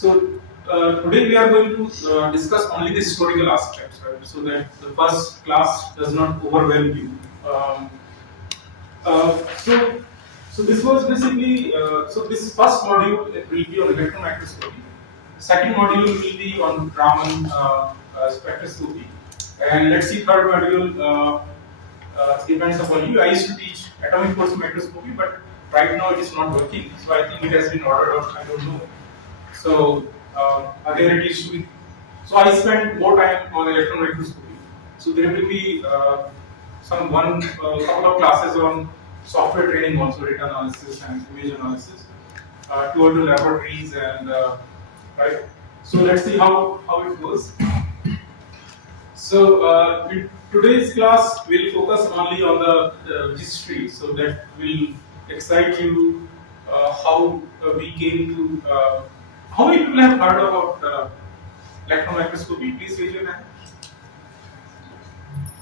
So today we are going to discuss only the historical aspects, right? So that the first class does not overwhelm you. Um, uh, so, so this was basically so this first module will be on electron microscopy. The second module will be on Raman spectroscopy, and let's see third module depends upon you. I used to teach atomic force microscopy, but right now it is not working. So I think it has been ordered out. I don't know. So again, it is to be. So I spent more time on electron microscopy. So there will be couple of classes on software training, also data analysis and image analysis, two other laboratories and right. So let's see how it goes. So in today's class we'll focus only on the history, so that will excite you how we came to. How many people have heard about electron microscopy? Please raise your hand.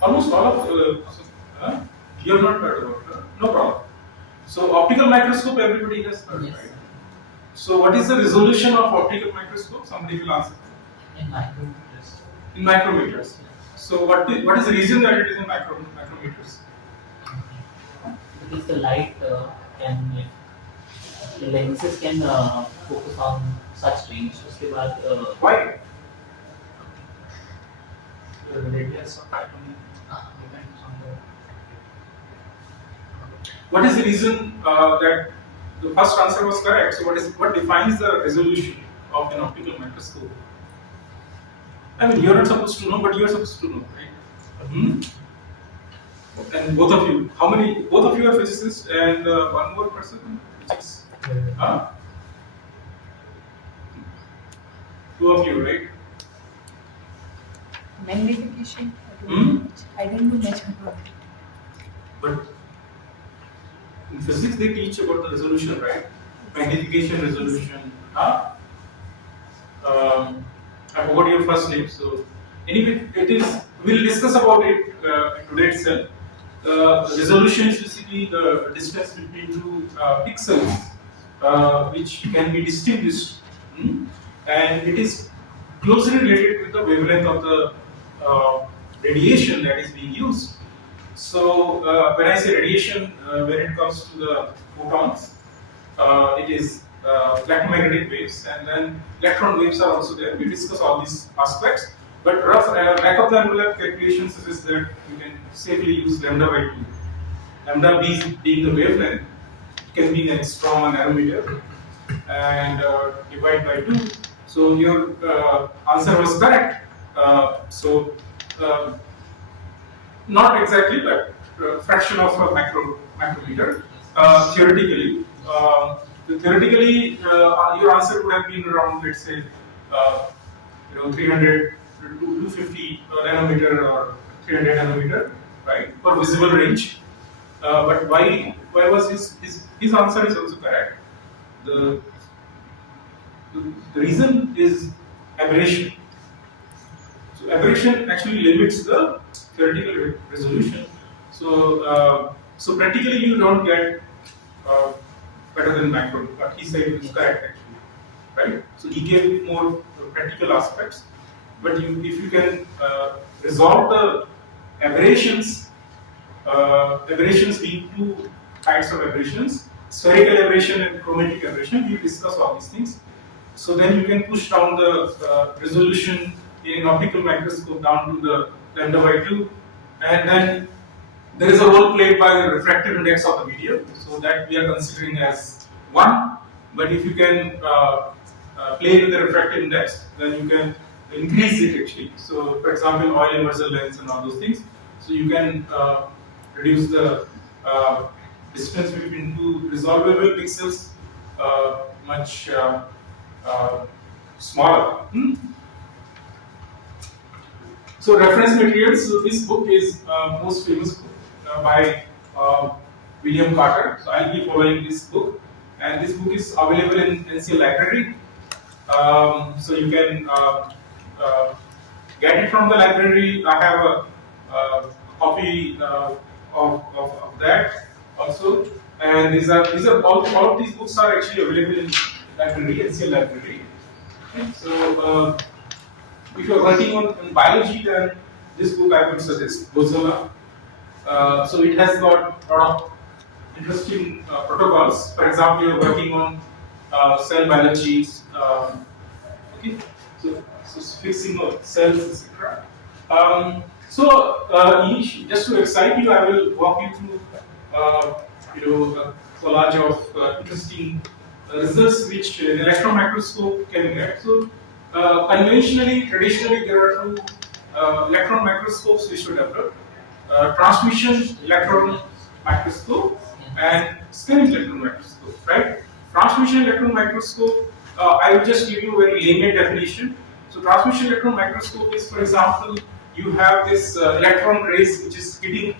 Almost all of you have not heard about it. No problem. So optical microscope everybody has heard, yes, right? So what is the resolution of optical microscope? Somebody will answer. In micrometers. In micrometers. So what is the reason that it is in micrometers? Because the light the lenses can focus on such range. उसके बाद why? The radius of atom depends on the. What is the reason that the first answer was correct? So what defines the resolution of an optical microscope? I mean, you're not supposed to know, but you're supposed to know, right? Hmm? And both of you, how many? Both of you are physicists, and one more person, physics. Huh? Two of you, right? Magnification. Hmm? I don't know much about it. But in physics, they teach about the resolution, right? Magnification, resolution. Huh? I forgot your first name. So anyway, it is. We'll discuss about it today itself. Resolution is basically the distance between two pixels, which can be distinguished, and it is closely related with the wavelength of the radiation that is being used. So when I say radiation, when it comes to the photons, it is electromagnetic waves, and then electron waves are also there. We discuss all these aspects, but rough back of the envelope calculation suggests that you can safely use lambda by 2. Lambda being the wavelength, it can be an angstrom, a nanometer, and divide by 2. So your answer was correct. Not exactly, but fraction of a micrometer. Theoretically, your answer would have been around, let's say, 300 to 250 nanometer or 300 nanometer, right, for visible range. But why was his answer is also correct. The reason is aberration. So aberration actually limits the theoretical resolution. So so practically you don't get better than macro. What he said is correct actually, right? So he gave more practical aspects, but if you can resolve the aberrations, aberrations being two types of aberrations, spherical aberration and chromatic aberration. We discuss all these things. So then you can push down the resolution in optical microscope down to the lambda by 2, and then there is a role played by the refractive index of the medium, so that we are considering as 1. But if you can play with the refractive index, then you can increase it actually. So for example, oil immersion lens and all those things. So you can reduce the distance between two resolvable pixels much smaller. So reference materials. So this book is most famous book by William Carter. So I'll be following this book, and this book is available in NCL library. So you can get it from the library. I have a copy of that also, and these are all of these books are actually available in library, NCL library. Okay, so if you're working on biology, then this book I would suggest, Bozola. So it has got a lot of interesting protocols. For example, you're working on cell biology, okay, so fixing of cells, etc. Just to excite you, I will walk you through, a collage of interesting results which an electron microscope can get. So, conventionally, traditionally, there are two electron microscopes which were developed: transmission electron microscope and scanning electron microscope. Right? Transmission electron microscope. I will just give you a very layman definition. So, transmission electron microscope is, for example, you have this electron rays which is hitting.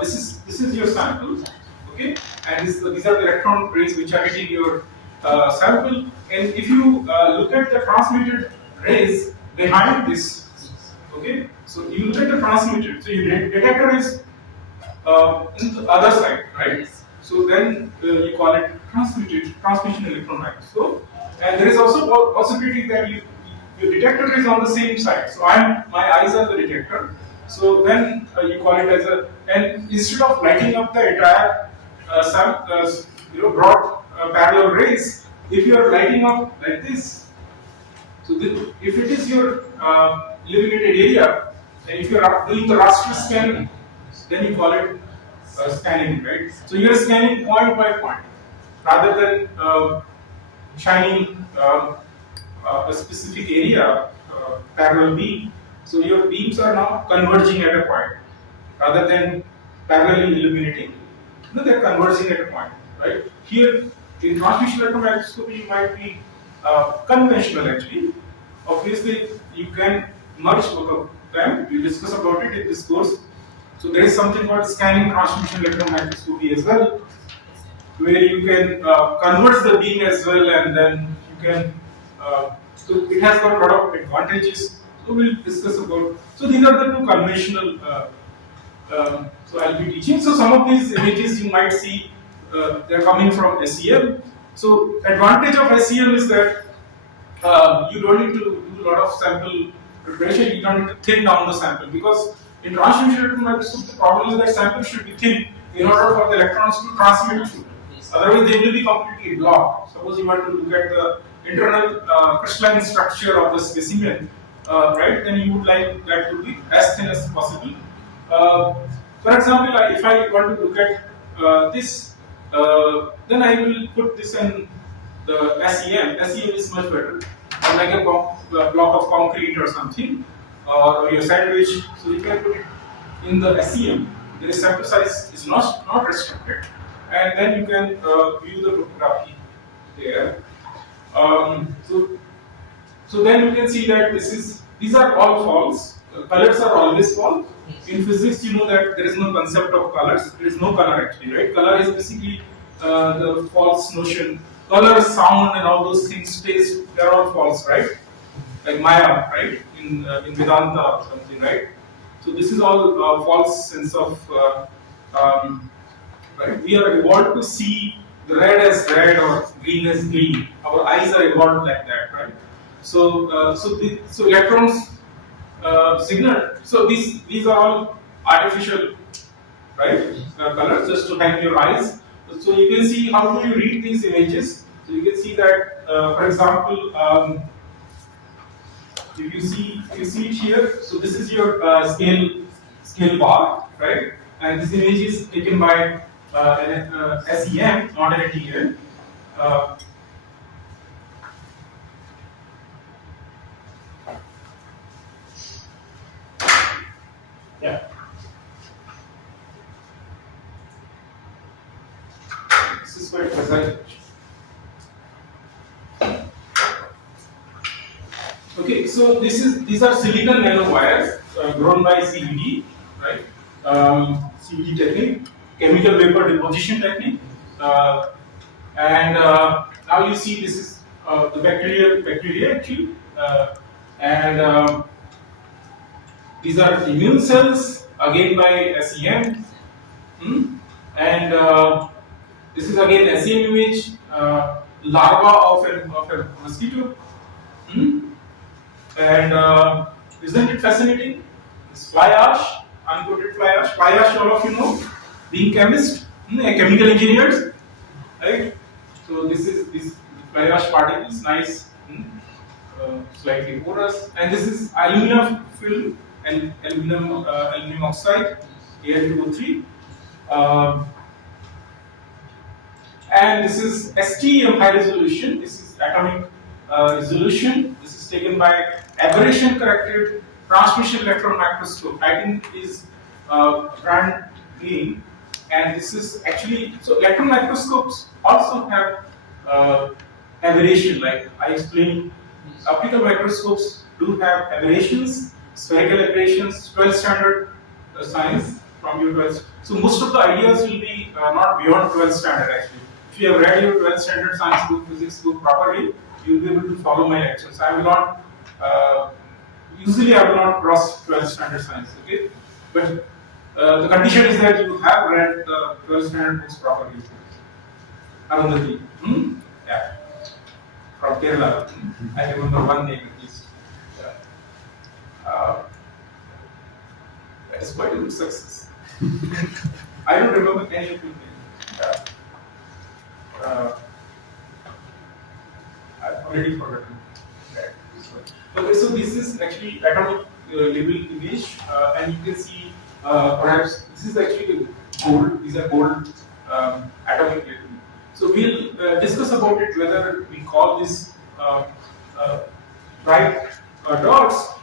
This is your sample, okay, and these are the electron rays which are hitting your sample. And if you look at the transmitted rays behind this, okay, so you look at the transmitted. So your detector is in the other side, right? So then you call it transmission electron microscope. And there is also possibility that your detector is on the same side. So my eyes are the detector. So then you call it as and instead of lighting up the entire broad parallel rays, if you are lighting up like this, so if it is your illuminated area, and if you are doing the raster scanning, then you call it scanning, right? So you are scanning point by point rather than shining a specific area parallel beam. So your beams are now converging at a point rather than parallelly illuminating. No, they're converging at a point, right? Here in transmission electron microscopy, you might be conventional actually. Obviously, you can merge both of them. We discuss about it in this course. So there is something called scanning transmission electron microscopy as well, where you can convert the beam as well, and then you can. So it has got a lot of advantages. So we'll discuss about. So these are the two conventional. So I'll be teaching. So some of these images you might see, they're coming from SEM. So advantage of SEM is that you don't need to do a lot of sample preparation. You don't need to thin down the sample, because in transmission electron microscope the problem is that sample should be thin in order for the electrons to transmit through. Otherwise, they will be completely blocked. Suppose you want to look at the internal crystalline structure of the specimen, right? Then you would like that to be as thin as possible. For example, if I want to look at this, then I will put this in the SEM. SEM is much better, like a block of concrete or something, or your sandwich. So you can put it in the SEM. The sample size is not restricted, and then you can view the topography there. So then you can see that these are all false. Colors are always false. In physics, you know that there is no concept of colors. There is no color actually, right? Color is basically the false notion. Color, sound, and all those things they're all false, right? Like Maya, right? In Vedanta or something, right? So this is all false sense of right? We are evolved to see the red as red or green as green. Our eyes are evolved like that, right? So electrons signal. So these are all artificial, right? Colors just to hang your eyes. So you can see how do you read these images. So you can see that, for example, if you see it here. So this is your scale bar, right? And this image is taken by an SEM, not an NCL. Yeah. This is quite precise. Okay, so these are silicon nanowires grown by CVD, right? CVD technique, chemical vapor deposition technique, and now you see this is the bacteria actually, and these are immune cells again by SEM, and this is again SEM image, larva of a mosquito. Hmm? And isn't it fascinating? This fly ash, uncoated fly ash. Fly ash, all of you know, being chemists, chemical engineers, right? So this fly ash particles, nice, slightly porous, and this is aluminum film and aluminum oxide, Al2O3. Um, and this is STEM high resolution. This is atomic resolution. This is taken by aberration corrected transmission electron microscope. I think is brand name, and this is actually so electron microscopes also have aberration. Like I explained, optical microscopes do have aberrations, spherical aberrations, 12th standard science from your 12th. So most of the ideas will be not beyond 12th standard actually. If you have read your 12th standard science book, physics book properly, you will be able to follow my lectures. I will not, usually I will not cross 12th standard science, okay? But the condition is that you have read the 12th standard books properly. Arundhati, yeah, from Kerala. I remember one name at least. Yeah. That is quite a good success. I don't remember any of your names. Yeah. I've already forgotten that. Okay, so this is actually atomic level image, and you can see perhaps this is actually gold. These are gold atomic level. So we'll discuss about it whether we call this bright dots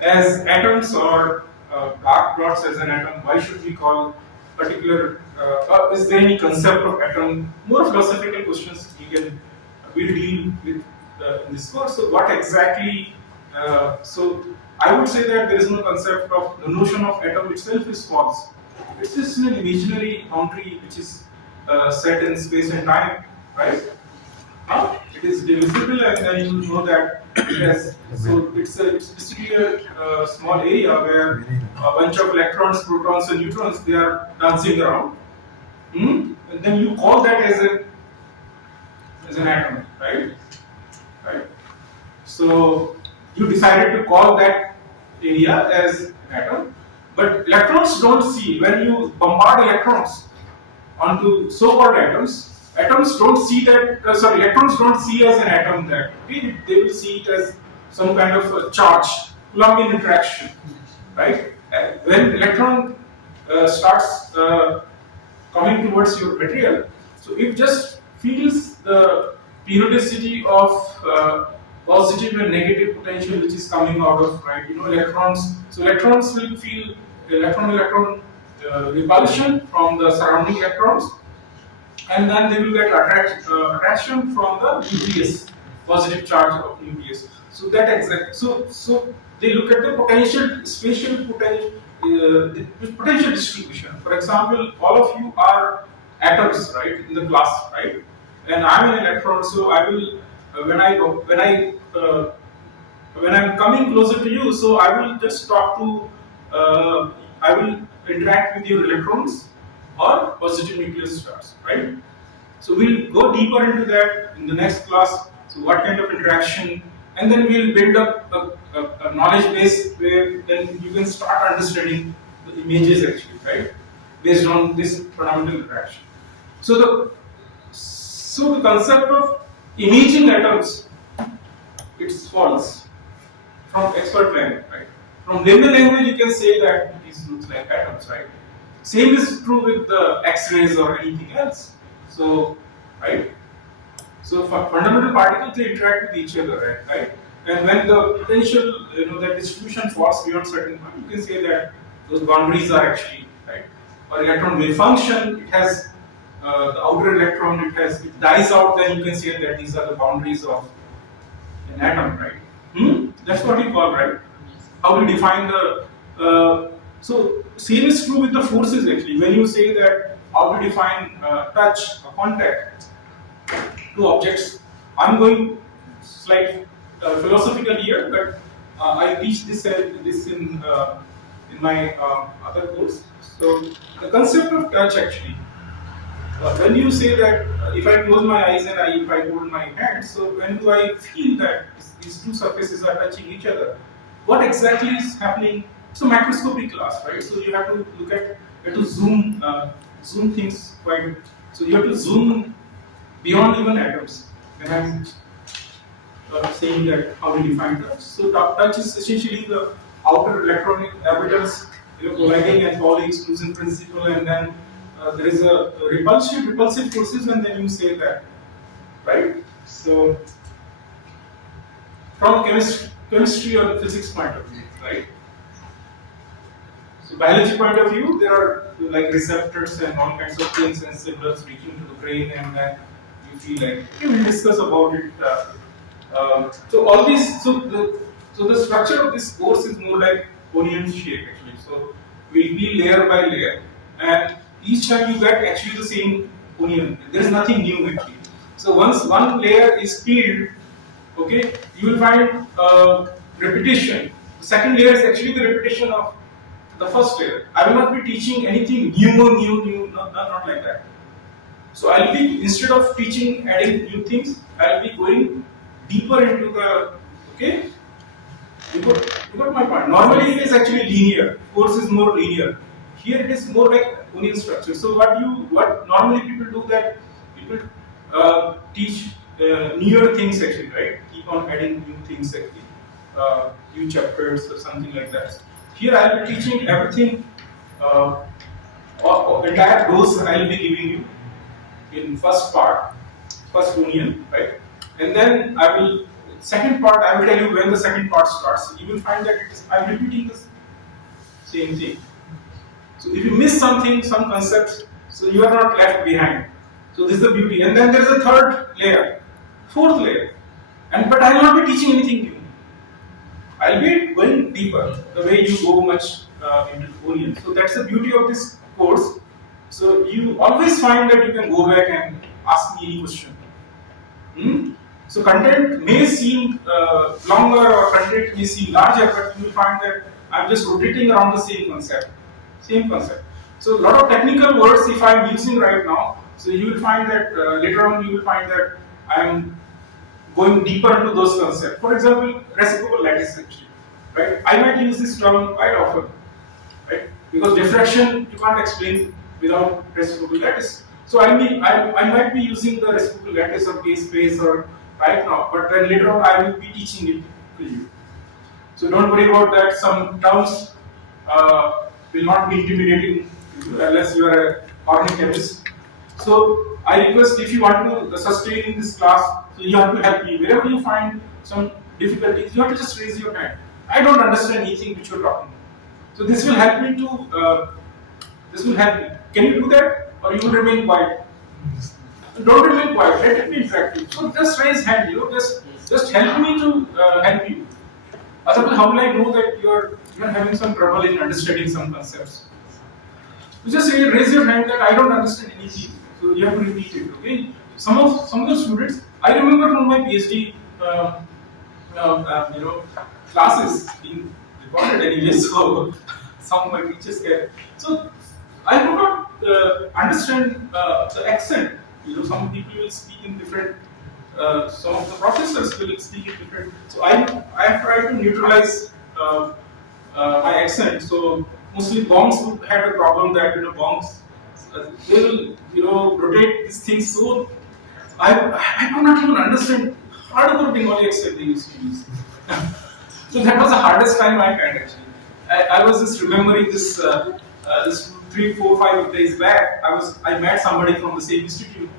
as atoms or dark dots as an atom. Why should we call particular? Is there any concept of atom? More philosophical questions we'll deal with in this course. So what exactly? So I would say that there is no concept of the notion of atom itself is false. It's just an imaginary boundary which is set in space and time, right? It is divisible, and then you know that it has. So it's basically a small area where a bunch of electrons, protons, and neutrons they are dancing around. And then you call that as an atom, right? Right. So you decided to call that area as an atom, but electrons don't see when you bombard electrons onto so-called atoms. Atoms don't see that. Electrons don't see as an atom that. Okay? They will see it as some kind of a charge, Coulombian interaction, right? When electron starts coming towards your material, so it just feels the periodicity of positive and negative potential which is coming out of electrons. So electrons will feel electron repulsion from the surrounding electrons, and then they will get attraction from the nucleus, positive charge of nucleus. So that exact. So they look at the potential, spatial potential, the potential distribution. For example, all of you are atoms, right, in the class, right? And I'm an electron, so I will when I'm coming closer to you, so I will just talk to, I will interact with your electrons or positive nucleus stars, right? So we'll go deeper into that in the next class. So what kind of interaction, and then we'll build up a knowledge base where then you can start understanding the images actually, right? Based on this fundamental interaction. So the concept of imaging atoms, it's false from expert language, right? From layman language, you can say that these looks like atoms, right? Same is true with the X-rays or anything else. So, right? So fundamental particles they interact with each other, right? And when the potential, that distribution falls beyond certain point, you can say that those boundaries are actually right. Or electron will function. It has the outer electron. It dies out. Then you can say that these are the boundaries of an atom, right? That's what we call, right? How we define the. So same is true with the forces actually. When you say that how to define touch or contact to objects, I'm going slight philosophical here, but I teach this in my other course. So the concept of touch actually, When you say that if I close my eyes and if I hold my hand, so when do I feel that these two surfaces are touching each other? What exactly is happening? So microscopy class, right? So you have to look at, you have to zoom things quite. So you have to zoom beyond even atoms. When I'm saying that how we define touch. So touch is essentially the outer electronic orbitals, colliding and Pauli exclusion principle, and then there is a repulsive forces, and then you say that, right? So from chemistry or physics point of view, right? So biology point of view, there are like receptors and all kinds of things and signals reaching to the brain, and then you feel like okay, we'll discuss about it. So all these, so the structure of this course is more like onion shape actually. So we'll be layer by layer, and each time you get actually the same onion. There is nothing new actually. So once one layer is peeled, okay, you will find repetition. The second layer is actually the repetition of the first layer. I will not be teaching anything new, not like that. So I'll be, instead of teaching, adding new things, I'll be going deeper into the, okay? You got my point. Normally it is actually linear. Course is more linear. Here it is more like onion structure. So what normally people do that, people teach newer things actually, right? Keep on adding new things actually, new chapters or something like that. Here I will be teaching everything, entire dose I will be giving you in first part, first union, right? And then I will, second part, I will tell you when the second part starts. You will find that I'm repeating the same thing. So if you miss something, some concepts, so you are not left behind. So this is the beauty. And then there is a third layer, fourth layer. But I will not be teaching anything new. I'll be going deeper, the way you go much into onion. So that's the beauty of this course. So you always find that you can go back and ask me any question. So content may seem longer or content may seem larger, but you will find that I'm just rotating around the same concept. Same concept. So a lot of technical words if I'm using right now, so you will find that later on you will find that I'm going deeper into those concepts. For example, reciprocal lattice actually, right? I might use this term quite often, right? Because diffraction you can't explain without reciprocal lattice. So I might be using the reciprocal lattice or K-space or right now, but then later on I will be teaching it to you. So don't worry about that. Some terms will not be intimidating unless you are a organic chemist. So I request if you want to sustain in this class, so you have to help me. Wherever you find some difficulties, you have to just raise your hand. I don't understand anything which you're talking about. So this will help me to. This will help me. Can you do that, or you will remain quiet? Don't remain quiet. Let it be interactive. So just raise hand. Just help me to help you. Otherwise, how will I know that you're having some trouble in understanding some concepts? You just say, raise your hand that I don't understand anything. So you have to repeat it. Okay. Some of the students, I remember from my PhD, classes being recorded anyway. So some of my teachers get. So I could not understand the accent. Some people will speak in different. Some of the professors will speak in different. So I have tried to neutralize my accent. So mostly bongs would have a problem that bongs they will rotate these things. So I could not even understand hardcore Bengali accent they used to use. So that was the hardest time I had actually. I was just remembering this. This 3, 4, 5 days back, I met somebody from the same institute.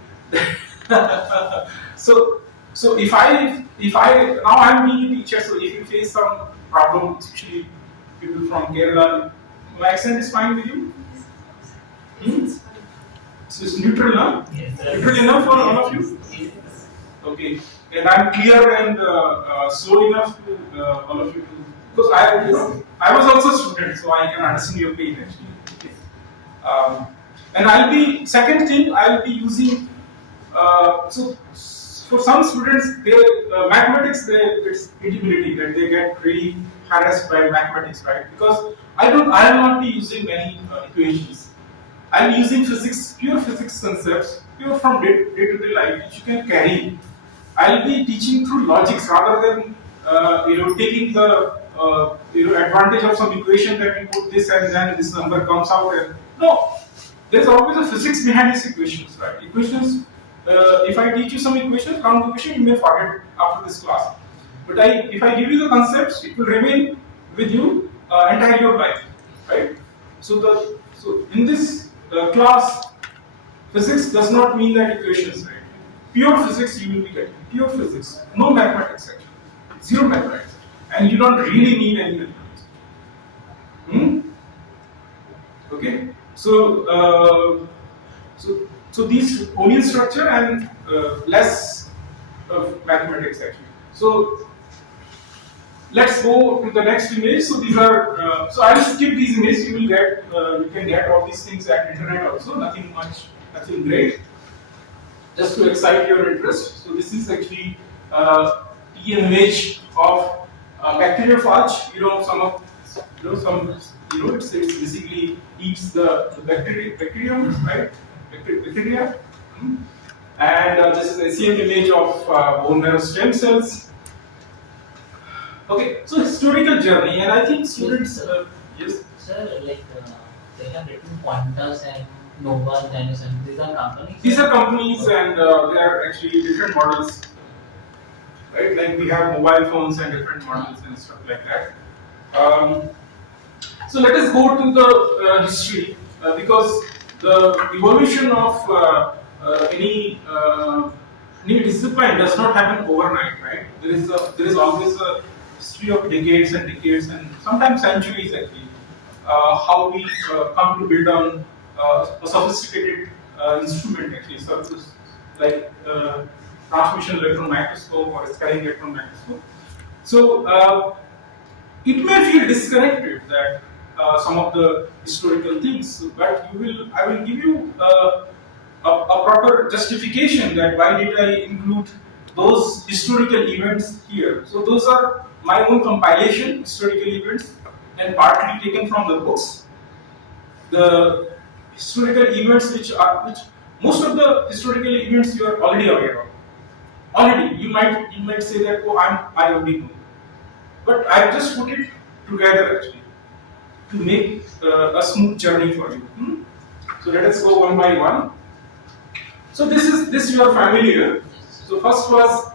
so if I now I'm being a teacher, so if you face some problem, especially people from Kerala, my accent is fine with you? So it's neutral now? Yes. Neutral enough for all of you? Yes. Okay. And I'm clear and slow enough to all of you to, because I was also a student, so I can understand your pain actually. And second thing, I'll be using, so for some students, mathematics, it's irritability that they get really harassed by mathematics, right? Because I will not be using many equations. I'm using physics, pure physics concepts, pure from day-to-day life, which you can carry. I'll be teaching through logics rather than taking the advantage of some equation that you put this and then this number comes out. And no, there's always a physics behind these equations, right? Equations. If I teach you some equations, count equation, you may forget after this class. But if I give you the concepts, it will remain with you entire your life, right? So in this class, physics does not mean that equations, right? Pure physics you will be getting, pure physics, no mathematics actually, zero mathematics, and you don't really need any mathematics. Okay, so these only structure and less of mathematics actually. So let's go to the next image. So these are. So I'll skip these images. You will get. You can get all these things at internet also. Nothing much. Nothing great. Just to excite your interest. So this is actually image of bacteriophage. It's basically eats the bacterium, right? Bacteria. And this is a NCL image of bone marrow stem cells. Okay, so historical journey, and I think students, yes. Sir, they have written Qantas and Nova, Janus, and these are companies. These are companies, and they are actually different models, right? Like we have mobile phones and different models and stuff like that. So let us go to the history because the evolution of any discipline does not happen overnight, right? There is always a history of decades and decades and sometimes centuries actually. How we come to build on a sophisticated instrument actually, like transmission electron microscope or scanning electron microscope. So it may feel disconnected that some of the historical things, but I will give you a proper justification that why did I include those historical events here. So those are my own compilation, historical events, and partly taken from the books. The historical events which most of the historical events you are already aware of. Already, you might say that, oh, I already know. But I just put it together actually to make a smooth journey for you. So let us go one by one. So this you are familiar. So first was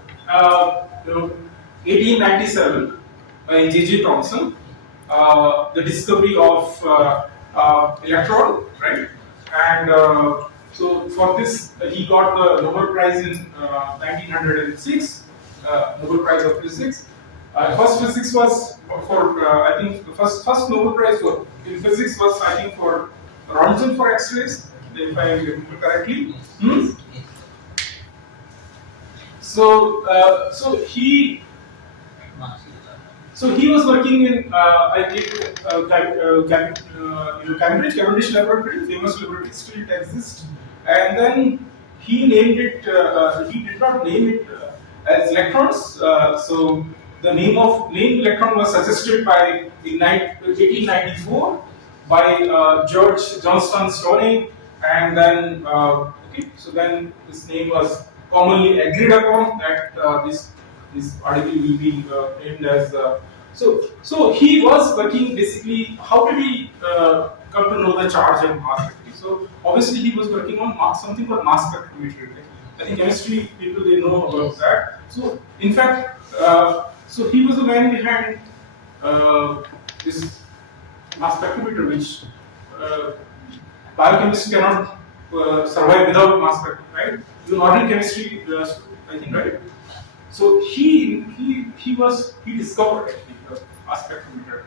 1897 by J.J. Thomson, the discovery of electron, right? And so for this he got the Nobel Prize in 1906, Nobel Prize of Physics. First physics was for I think the first Nobel Prize in physics was I think for Rontgen for X-rays, if I remember correctly. So he was working in I think Cambridge laboratory, famous laboratory still exists, and then he named it. He did not name it as electrons. So the name electron was suggested by in 1894 by George Johnston Stoney, and then so then this name was commonly agreed upon that this article will be named as. So he was working basically. How did he come to know the charge and mass actually? So obviously he was working on something called mass spectrometry. I think chemistry people they know about that. So in fact, so he was the man behind this mass spectrometer, which biochemists cannot survive without mass spectrometer, right? You organic chemistry, I think, right? So he discovered actually the mass spectrometer.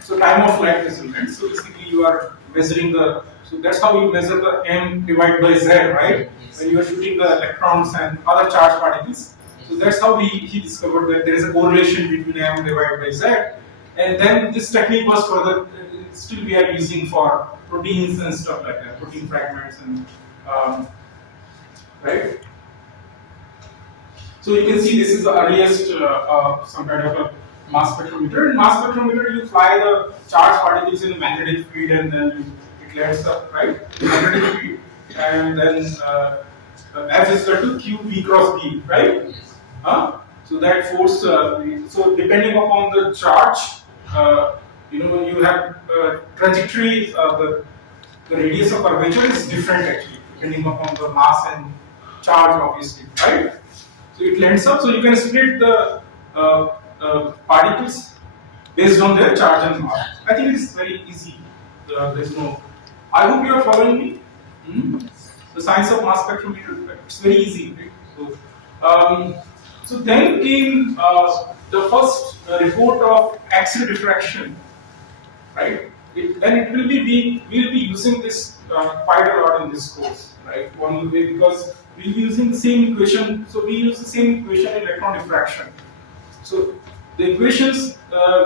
So time of flight measurement. So basically you are measuring so that's how you measure the m divided by z, right? Yes. When you are shooting the electrons and other charged particles. So that's how he discovered that there is a correlation between m divided by z. And then this technique was further, still we are using for proteins and stuff like that, protein fragments and right. So you can see this is the earliest some kind of a mass spectrometer. In mass spectrometer, you fly the charged particles in a magnetic field, and then it it lands up, right? 100 feet, and then F is equal to Q V cross B, right? Yes. So that force, so depending upon the charge, you have trajectory, the radius of curvature is different actually, depending upon the mass and charge, obviously, right? So it lands up, so you can split the particles based on their charge and mass. I think it is very easy. There's no. I hope you are following me. The science of mass spectrometer. It's very easy, right? So then came the first report of X-ray diffraction, right? Then it will be we'll be using this quite a lot in this course, right? One way because we'll be using the same equation. So we use the same equation in electron diffraction. So the equations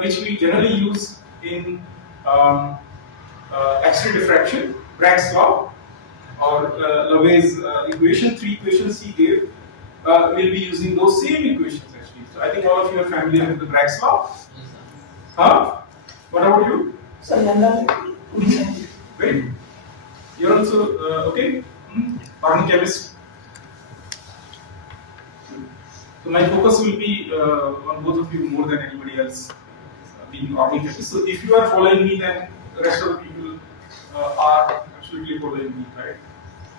which we generally use in X-ray diffraction, Bragg's law or Lewis equation, three equations he gave, we'll be using those same equations actually. So I think all of you are familiar with the Bragg's law. Yes, sir. Huh? What about you? So, Great. You're also okay? Organic chemist. So my focus will be on both of you more than anybody else being organic chemist. So if you are following me, then the rest of the people are absolutely following me, right?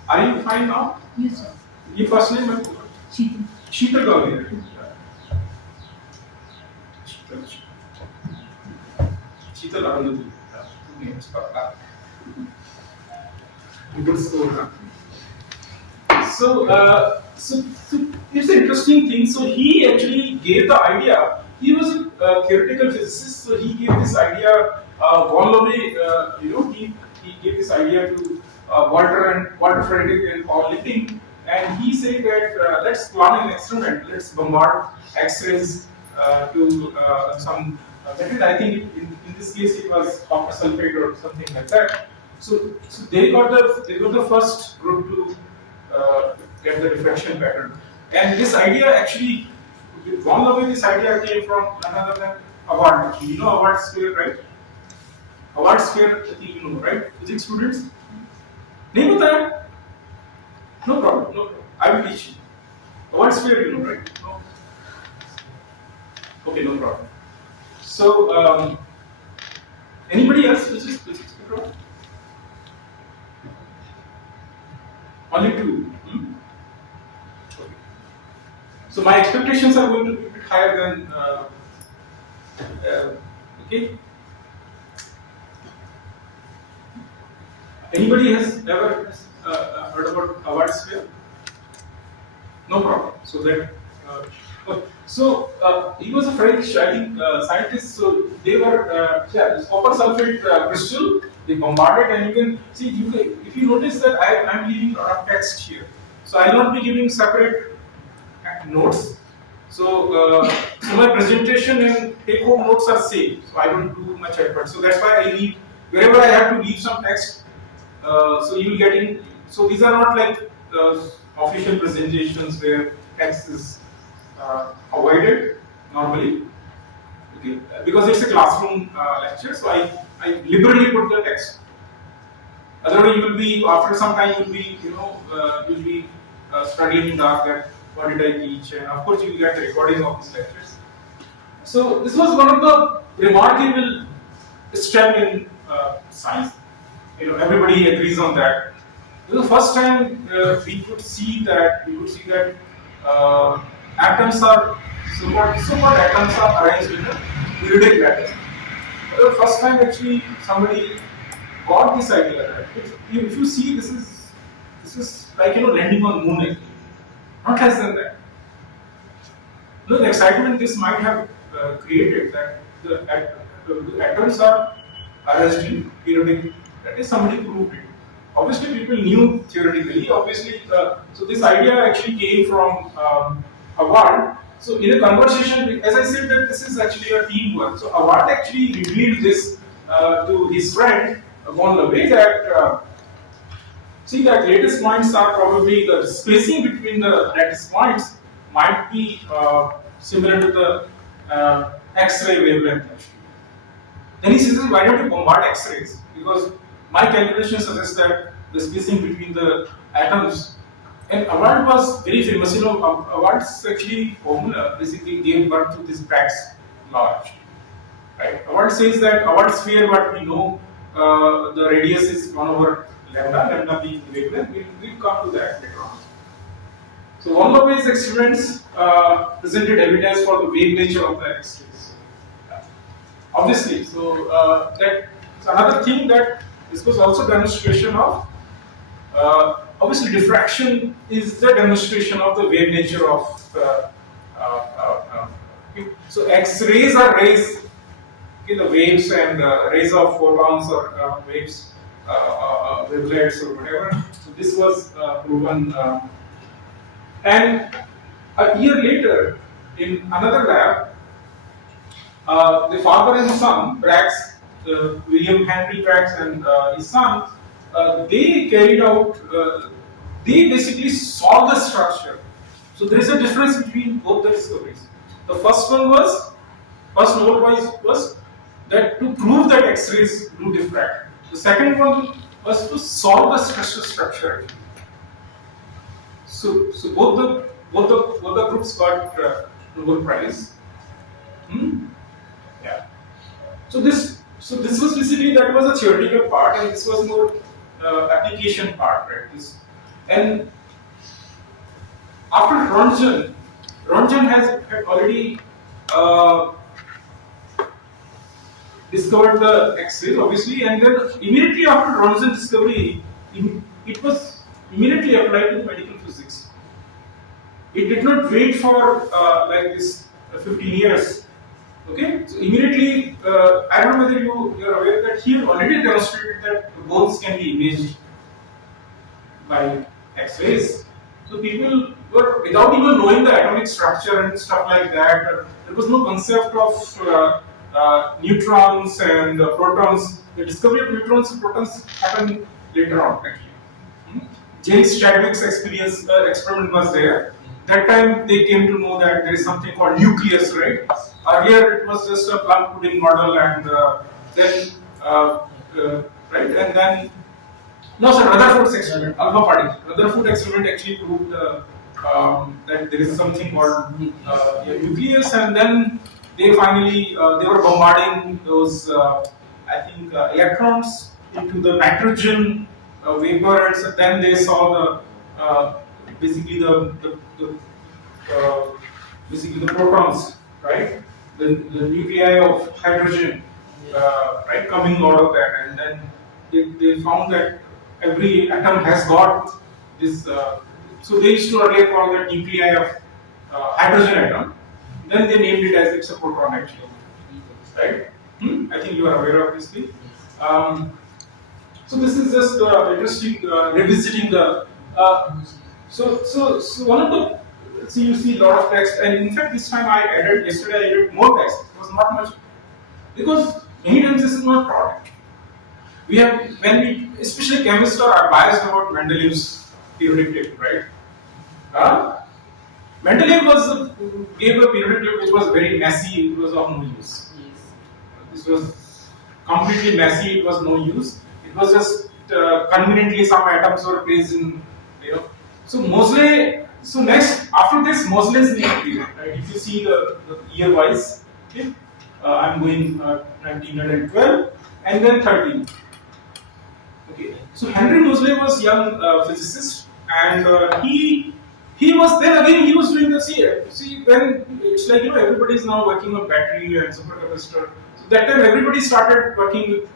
Are you fine now? yes, sir. Your first name, I forgot. Cheating. Sheetal Gauri, right? Sheetal Arundhati. Two names. Good score, huh? So it's an interesting thing. So he actually gave the idea. He was a theoretical physicist, so he gave this idea. Von Laue, he gave this idea to Walter Frederick and Paul Lipping, and he said that let's plan an experiment. Let's bombard X-rays to some method. I think in this case it was copper sulfate or something like that. So they got the first group to get the diffraction pattern. And this idea actually, Von Laue, this idea came from none other than Award. You know Award sphere, right? Award sphere, I think you know, right? Physics students? Name of that? No problem, no problem. I will teach you. Award sphere, you know, right? No. Okay, no problem. So, anybody else which is physics background? Only two. Okay. So my expectations are going to be a bit higher than. Okay. Anybody has ever heard about Award sphere? No problem. So that. He was a French, I think, scientist. So they were, this copper sulfate crystal. They bombarded, and you can see. If you notice that I'm leaving a lot of text here, so I'll not be giving separate notes. So my presentation and take-home notes are same. So I don't do much effort. So that's why I leave wherever I have to leave some text. So you will get in. So these are not like official presentations where text is avoided normally, okay, because it's a classroom lecture, so I liberally put the text. Otherwise, you will be after some time you'll be studying in dark that what did I teach, and of course you will get the recording of these lectures. So this was one of the remarkable step in science. Everybody agrees on that. It was the first time we could see that atoms are so-called atoms are arranged in a periodic lattice. For the first time, actually, somebody got this idea that if you see, this is like landing on moon actually, not less than that. The excitement this might have created that the atoms are arranged in periodic lattice. Somebody proved it. Obviously, people knew theoretically. Obviously, so this idea actually came from Award. So in a conversation, as I said, that this is actually a teamwork. So Award actually revealed this to his friend Von Laue that that lattice points are probably the spacing between the lattice points might be similar to the X-ray wavelength. Actually. Then he says, why don't you bombard X-rays? Because my calculation suggests that the spacing between the atoms, and Award was very famous. Award's actually formula basically gave birth to this Pratt's law. Right? Award says that Award sphere, what we know, the radius is 1 over lambda being the wavelength. We'll come to that later on. So one of these experiments presented evidence for the wave nature of the X-rays. Obviously, so that's another thing that this was also demonstration of. Obviously, diffraction is the demonstration of the wave nature of. So X-rays are rays, okay, the waves and rays of photons or waves, wavelets or whatever. So this was proven. And a year later, in another lab, the father and son, Brax, William Henry Brax and his son, they carried out, they basically solved the structure. So there is a difference between both the discoveries. The first one was, first note was that to prove that X-rays do diffract. The second one was to solve the special structure. So both the groups got Nobel Prize. Yeah. So this was basically, that was a theoretical part, and this was more application part, right? And after Röntgen had already discovered the X-rays, obviously, and then immediately after Röntgen discovery, it was immediately applied to medical physics. It did not wait for like this 15 years. Okay, so immediately, I don't know whether you're aware that he already demonstrated that the bones can be imaged by X-rays. So people were, without even knowing the atomic structure and stuff like that, there was no concept of neutrons and protons. The discovery of neutrons and protons happened later on, actually. James Chadwick's experiment was there. That time they came to know that there is something called nucleus, right? Earlier it was just a plum pudding model, and then right, and then no, sir, Rutherford's experiment, alpha particle. Rutherford experiment actually proved that there is something called nucleus, and then they finally they were bombarding those I think electrons into the nitrogen vapor, and so then they saw the basically basically the protons, right? The nuclei of hydrogen, right, coming out of that, and then they found that every atom has got this. So they used to earlier call that nuclei of hydrogen atom. Then they named it as it's a proton, actually, right? I think you are aware of this thing. So this is just interesting revisiting the. So one of the, you see a lot of text, and in fact this time yesterday I added more text. It was not much, because many times this is not taught. We have, especially chemists are biased about Mendeleev's periodic table, right? Mendeleev gave a periodic table which was very messy, it was of no use. This was completely messy, it was no use. It was just conveniently some atoms were placed in, So Moseley, so next, after this, Moseley's name appeared, right? If you see the year wise, okay, I'm going 1912 and then 13. Okay, so Henry Moseley was young physicist, and he was then again he was doing the see when it's like everybody is now working on battery and supercapacitor. So that time everybody started working with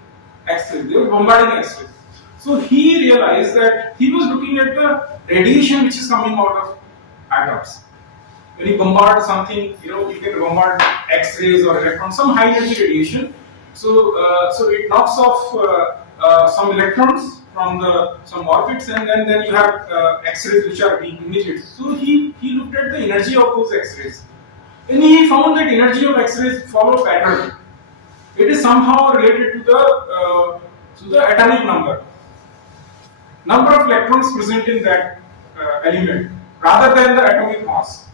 X-rays. They were bombarding X-rays. So he realized that he was looking at the radiation which is coming out of atoms. When you bombard something, you can bombard X-rays or electrons, some high energy radiation. So it knocks off some electrons from some orbits, and then you have X-rays which are being emitted. So he looked at the energy of those X-rays, and he found that energy of X-rays follow a pattern. It is somehow related to the atomic number of electrons present in that element, rather than the atomic mass,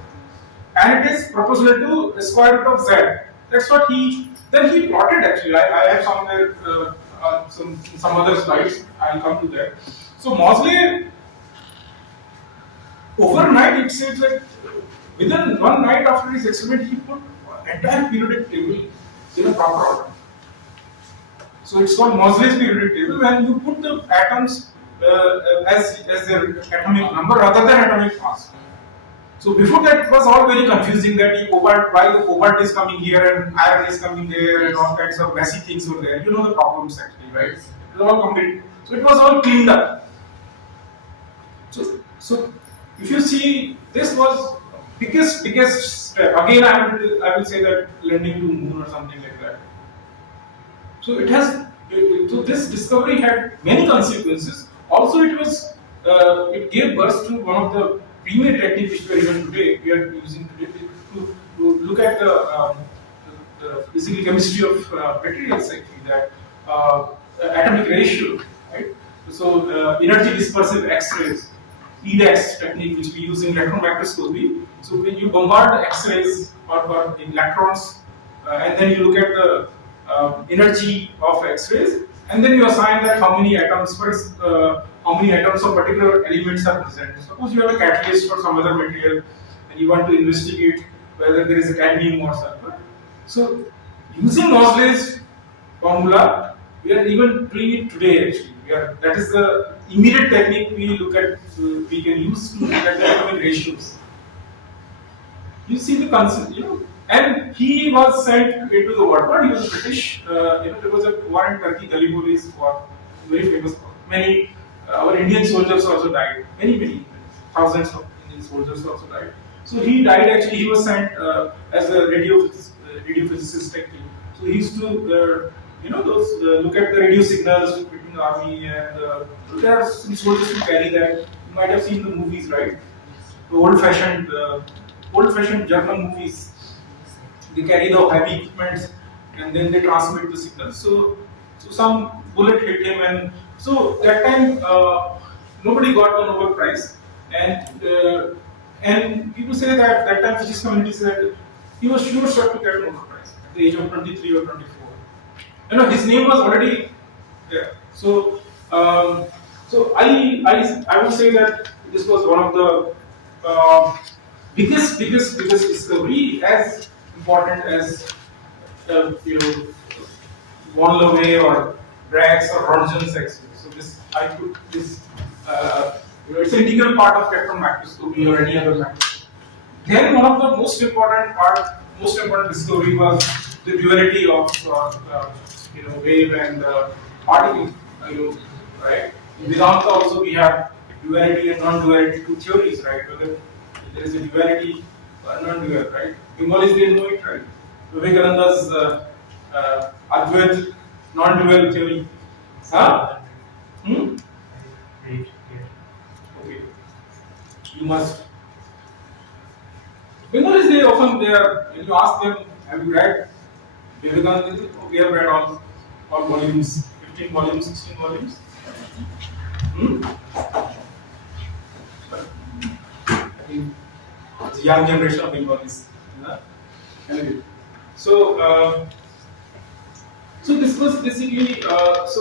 and it is proportional to the square root of z. That's what he plotted. Actually, I have somewhere some other slides. I'll come to that. So Mosley, overnight it seems like within one night after his experiment, he put entire periodic table in a proper order. So it's called Mosley's periodic table when you put the atoms as their atomic number rather than atomic mass. So before that it was all very confusing that why the cobalt is coming here and iron is coming there and all kinds of messy things were there. You know the problems actually, right? It was all complete. So it was all cleaned up. So if you see, this was biggest step. Again, I will say that landing to moon or something like that. So it has. So this discovery had many consequences. Also, it gave birth to one of the premier techniques which we are using today to look at the physical chemistry of materials actually, that atomic ratio, right? So energy dispersive X-rays, EDAX technique which we use in electron microscopy. So when you bombard X-rays or electrons and then you look at the energy of X-rays, and then you assign that how many atoms of particular elements are present. Suppose you have a catalyst or some other material, and you want to investigate whether there is a cadmium or sulfur. So using Mosley's formula, we are even doing it today. Actually, that is the immediate technique we can use to look at the atomic ratios. You see the concept, and he was sent into the war. But he was British. There was a war in Turkey, Gallipoli's war, very famous war. Many our Indian soldiers also died. Many thousands of Indian soldiers also died. So he died. Actually, he was sent as a radiophysicist. Actually, so he used to look at the radio signals between the army and there are some soldiers who carry that. You might have seen the movies, right? The old-fashioned German movies. They carry the heavy equipment and then they transmit the signal. So some bullet hit him, and so that time nobody got the Nobel Prize, and people say that time physics community said he was sure to get a Nobel Prize at the age of 23 or 24. His name was already there. So I would say that this was one of the biggest discovery, as important as von Laue or Bragg's or Rontgen's X-ray. So it's an integral part of electron microscopy or any other microscopy. Then one of the most important discovery was the duality of wave and particle. Right? In Vedanta also we have duality and non-duality, two theories, right? Whether there is a duality or non-dual, right? Bengalis, they know it, right? Vivekananda's Advait non-dual theory. Huh? Okay. You must. Bengalis, when you ask them, have you read Vivekananda? We have read all volumes, 15 volumes, 16 volumes. I think it's a young generation of Bengalis. Anyway, so this was basically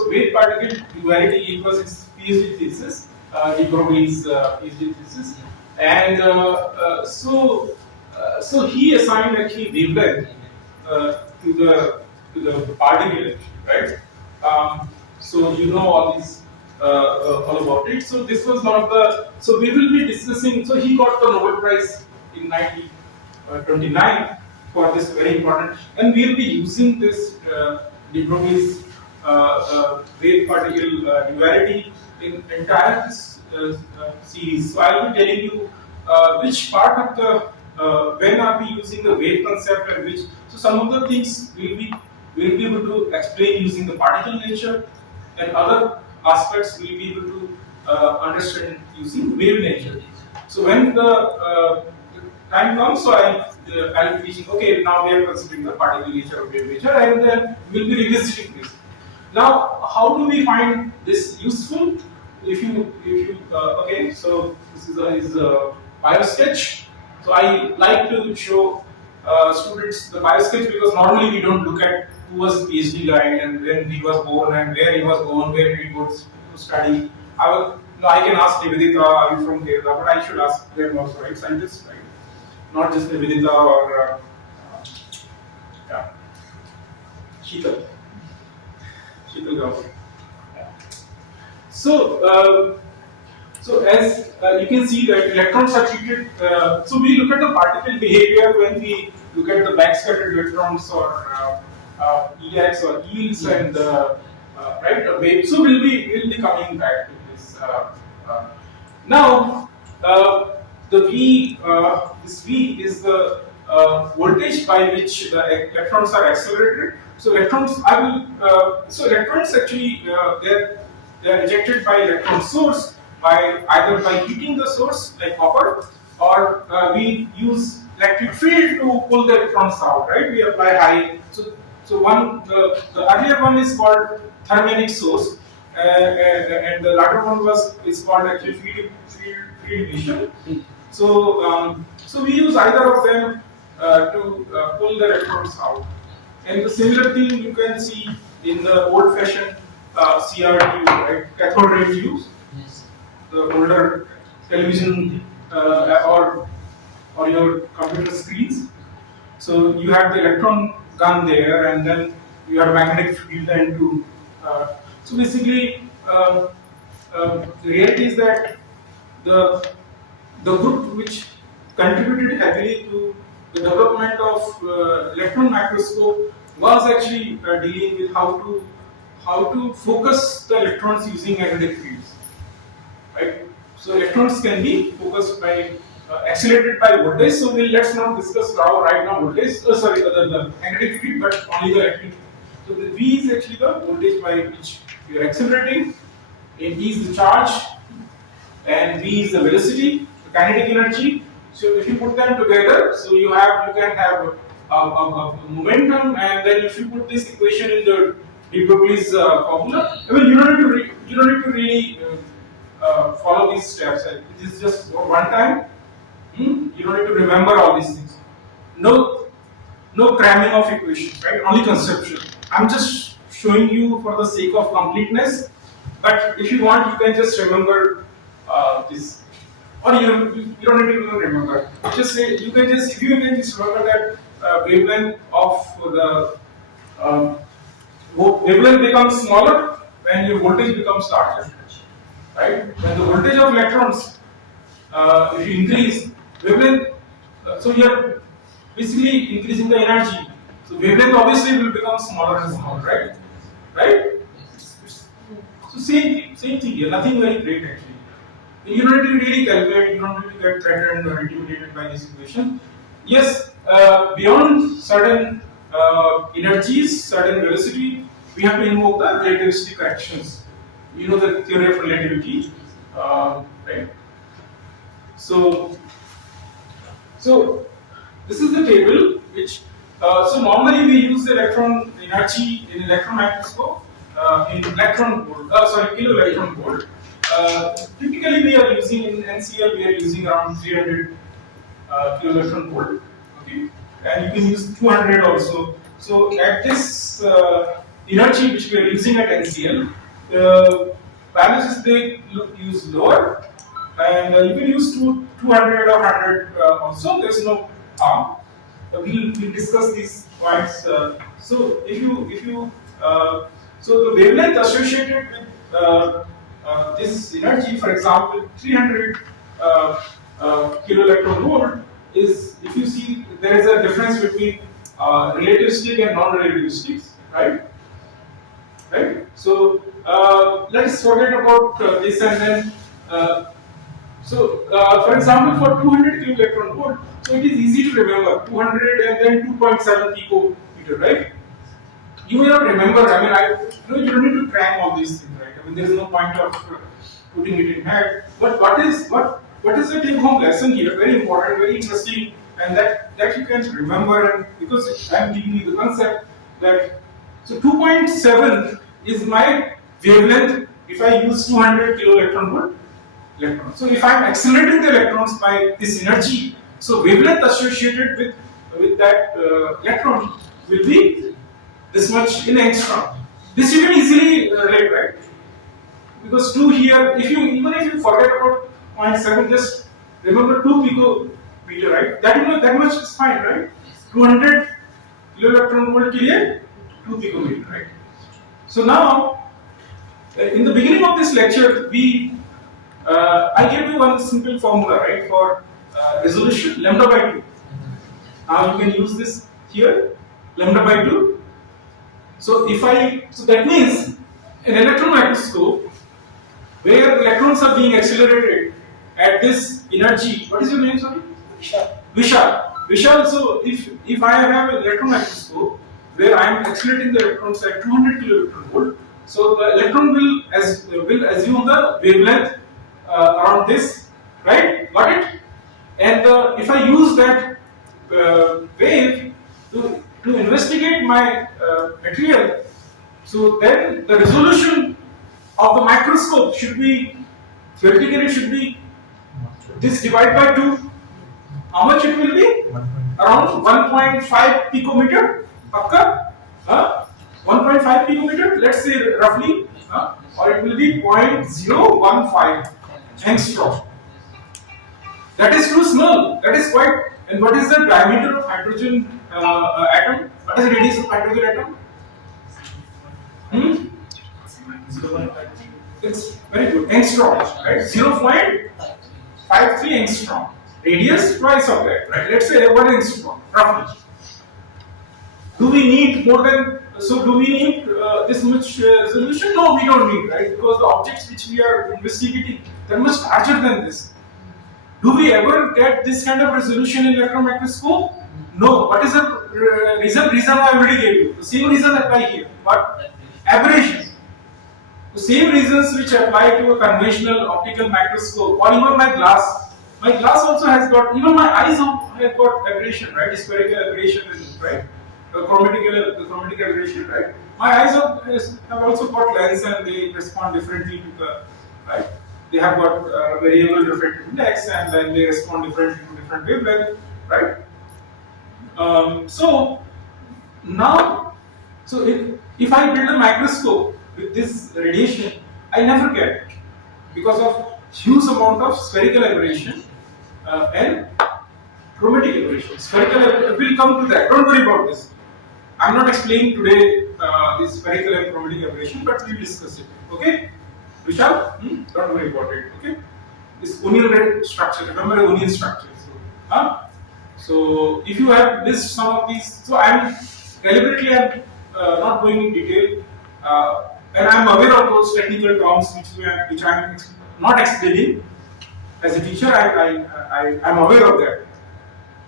wave particle duality. It was his PhD thesis, de Broglie's PhD thesis, and so he assigned actually wavelength to the particle, right? So all these all about it. So this was one of the. So we will be discussing. So he got the Nobel Prize in 1929 for this very important, and we will be using this de Broglie's wave particle duality in entire this series. So I will be telling you which part of the when are we using the wave concept and which. So some of the things we will be able to explain using the particle nature, and other aspects we will be able to understand using wave nature. So when the time comes, so I'll be teaching. Okay, now we are considering the particle nature of wave nature, and then we'll be revisiting this. Now, how do we find this useful? If you okay, so this is his bio sketch. So I like to show students the bio sketch because normally we don't look at who was PhD guy and when he was born and where he was born, where did he go to study. No, I can ask Nivedita, are you from Kerala? But I should ask them also, right? Scientists, right? Not just Nivedita or yeah, Sheetal. Sheetal Gaur. Yeah. So as you can see that electrons are treated, so we look at the particle behavior when we look at the backscattered electrons or EX or yields and right wave. So we'll be coming back to this. Now the V, this V is the voltage by which the electrons are accelerated. So electrons, so electrons actually they're ejected by electron source by either by heating the source like copper, or we use electric field to pull the electrons out. Right? We apply high. So the earlier one is called thermionic source, and the latter one is called actually field emission. So we use either of them to pull the electrons out. And the similar thing you can see in the old-fashioned CR tube, right? Cathode ray tubes. Yes. The older television or your computer screens. So you have the electron gun there, and then you have magnetic field and to. So basically, the reality is that the group which contributed heavily to the development of electron microscope was actually dealing with how to focus the electrons using magnetic fields, right? So electrons can be focused by accelerated by voltage. So let's not discuss right now voltage. Sorry, the magnetic field, but only the electric. So the V is actually the voltage by which we are accelerating. And E is the charge, and V is the velocity, the kinetic energy. So if you put them together, so you can have a momentum, and then if you put this equation in the de Broglie's formula, I mean you don't need to really follow these steps. This is just one time. You don't need to remember all these things. No cramming of equations, right? Only conceptual. I'm just showing you for the sake of completeness. But if you want, you can just remember this, or you don't need to even remember. Just say if you can just remember that wavelength of the wavelength becomes smaller when your voltage becomes larger, right? When the voltage of electrons, if you increase wavelength, so you are basically increasing the energy. So wavelength obviously will become smaller and smaller, right? Right? So same thing here. Nothing very great actually. You don't need to really calculate. You don't need to get threatened or intimidated by this equation. Yes, beyond certain energies, certain velocity, we have to invoke the relativistic corrections. You know the theory of relativity, right? So this is the table which. So normally we use the electron energy in electron microscope in electron volt. Kilo electron volt. Typically we are using in NCL we are using around 300 kilo electron volt. Okay, and you can use 200 also. So at this energy which we are using at NCL, values they use lower, and you can use 200 or 100 also. There is no harm. We'll discuss these points. So if you so the wavelength associated with this energy, for example, 300 kilo electron volt is, if you see, there is a difference between relativistic and non-relativistic, right? Right. So let's forget about this and then. For example, for 200 kilo electron volt, so it is easy to remember 200 and then 2.7 picometer, right? You may not remember. I mean, you don't need to cram all these things, right? I mean, there is no point of putting it in head. But what is the take-home lesson here? Very important, very interesting, and that you can remember. And because I am giving you the concept that 2.7 is my wavelength if I use 200 kilo electron volt. So if I am accelerating the electrons by this energy, so wavelength associated with that electron will be this much in angstrom. This you can easily relate, right? Because 2 here, even if you forget about 0.7, just remember 2 picometer, right? That much is fine, right? 200 kilo electron volt ke liye 2 picometer, right? So now, in the beginning of this lecture, I gave you one simple formula, right, for resolution lambda by 2. Now you can use this here, lambda by 2. So that means an electron microscope where electrons are being accelerated at this energy. What is your name, sorry? Vishal. Vishal. So if I have an electron microscope where I am accelerating the electrons at 200 kilo electron volt, so the electron will assume the wavelength around this, right? Got it? And if I use that wave to investigate my material, so then the resolution of the microscope should be, theoretically it should be this divided by 2. How much it will be? Around 1.5 picometer. Pakka? 1.5 picometer, let's say roughly, or it will be 0.015 angstrom. That is too small. That is quite. And what is the diameter of hydrogen atom? What is the radius of hydrogen atom? It's very good. Angstrom, right? 0.53 angstrom. Radius twice of that, right? Let's say 1 angstrom, roughly. Do we need more than? So do we need this much resolution? No, we don't need, right? Because the objects which we are investigating, they're much larger than this. Do we ever get this kind of resolution in electron microscope? No. What is the reason? Reason I already gave you. The same reason apply here. But aberration. The same reasons which apply to a conventional optical microscope, or even my glass. My glass also has got, even my eyes have got aberration, right? Spherical aberration, right? The chromatic aberration, right? My eyes have also got lens and they respond differently to the, right? They have got variable refractive index and then they respond differently to different wavelength, right? So now, if I build a microscope with this radiation, I never get it because of huge amount of spherical aberration and chromatic aberration. Spherical, we'll come to that. Don't worry about this. I'm not explaining today this spherical and chromatic aberration, but we'll discuss it. Okay? Vishal, don't worry about it. Okay? This onion structure. Remember the onion structure. So if you have missed some of these, so I'm deliberately not going in detail, and I'm aware of those technical terms which I'm not explaining. As a teacher, I'm aware of that.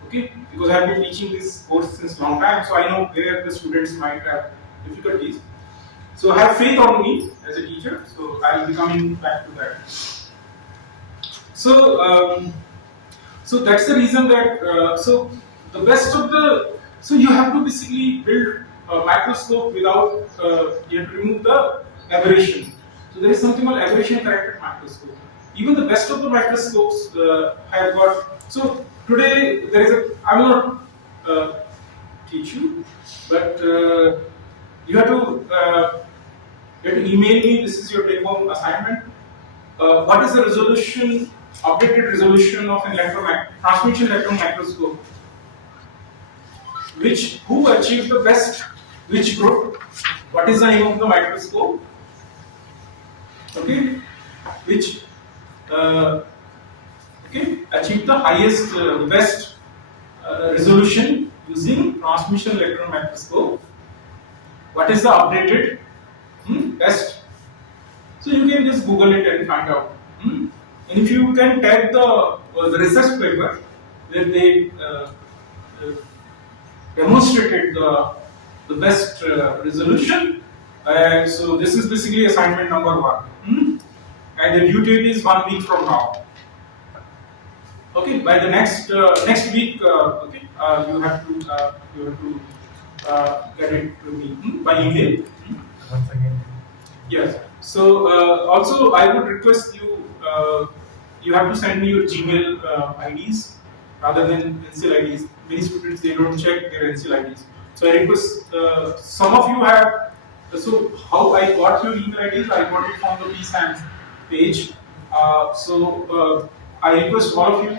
Okay, because I've been teaching this course since long time, so I know where the students might have difficulties. So have faith on me as a teacher. So I'll be coming back to that. So that's the reason that the best of the you have to basically build a microscope without you have to remove the aberration. So there is something called aberration corrected microscope. Even the best of the microscopes have got. So today there is a. I will not teach you, but you have to email me. This is your take-home assignment. What is the resolution? Updated resolution of an transmission electron microscope. Who achieved the best? Which group? What is the name of the microscope? Okay, which achieved the highest, best resolution using transmission electron microscope. What is the updated best? So you can just Google it and find out. And if you can tag the research paper where they demonstrated the best resolution, so this is basically assignment number 1, and the due date is 1 week from now. Okay, by the next week, you have to get it to me by email. Once again. Yes. So also I would request you. You have to send me your Gmail IDs rather than NCL IDs. Many students they don't check their NCL IDs. So I request some of you have. So how I got your email IDs? I got it from the PSAMS page. I request all of you.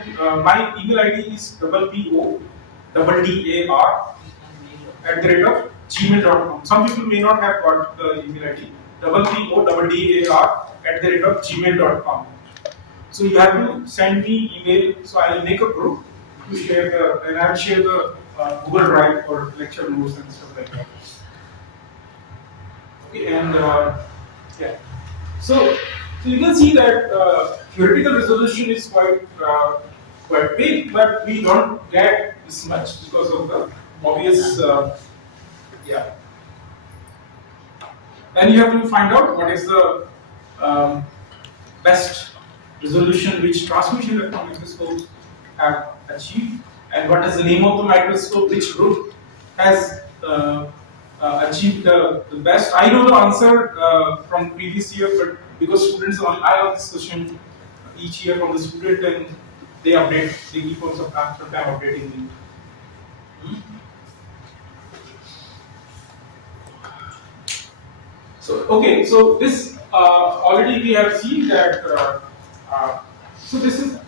My email ID is PPO@gmail.com. Some people may not have got the email ID. PPO@gmail.com. So you have to send me email. So I will make a group to share and I'll share the Google Drive for lecture notes and stuff like that. Okay, and yeah. So you can see that theoretical resolution is quite big, but we don't get this much because of the obvious yeah. And you have to find out what is the best resolution which transmission electron microscopes have achieved, and what is the name of the microscope, which group has achieved the best. I know the answer from previous year, but because students, I have this question each year from the student, and they update, they keep on some time updating me. So okay, so this already we have seen that. So this is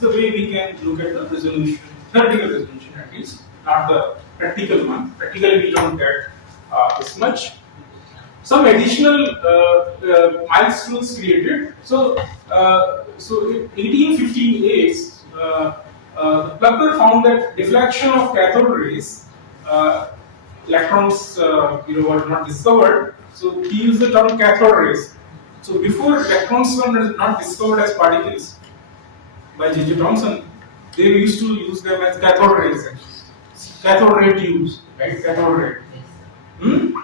the way we can look at the resolution, theoretical resolution at least, not the practical one. Practically we don't get this much. Some additional milestones created. So in 1858, the Plucker found that deflection of cathode rays. Electrons were not discovered, so he used the term cathode rays. So before electrons were not discovered as particles by J.J. Thomson, they used to use them as cathode rays. Cathode ray tubes, right? Cathode ray.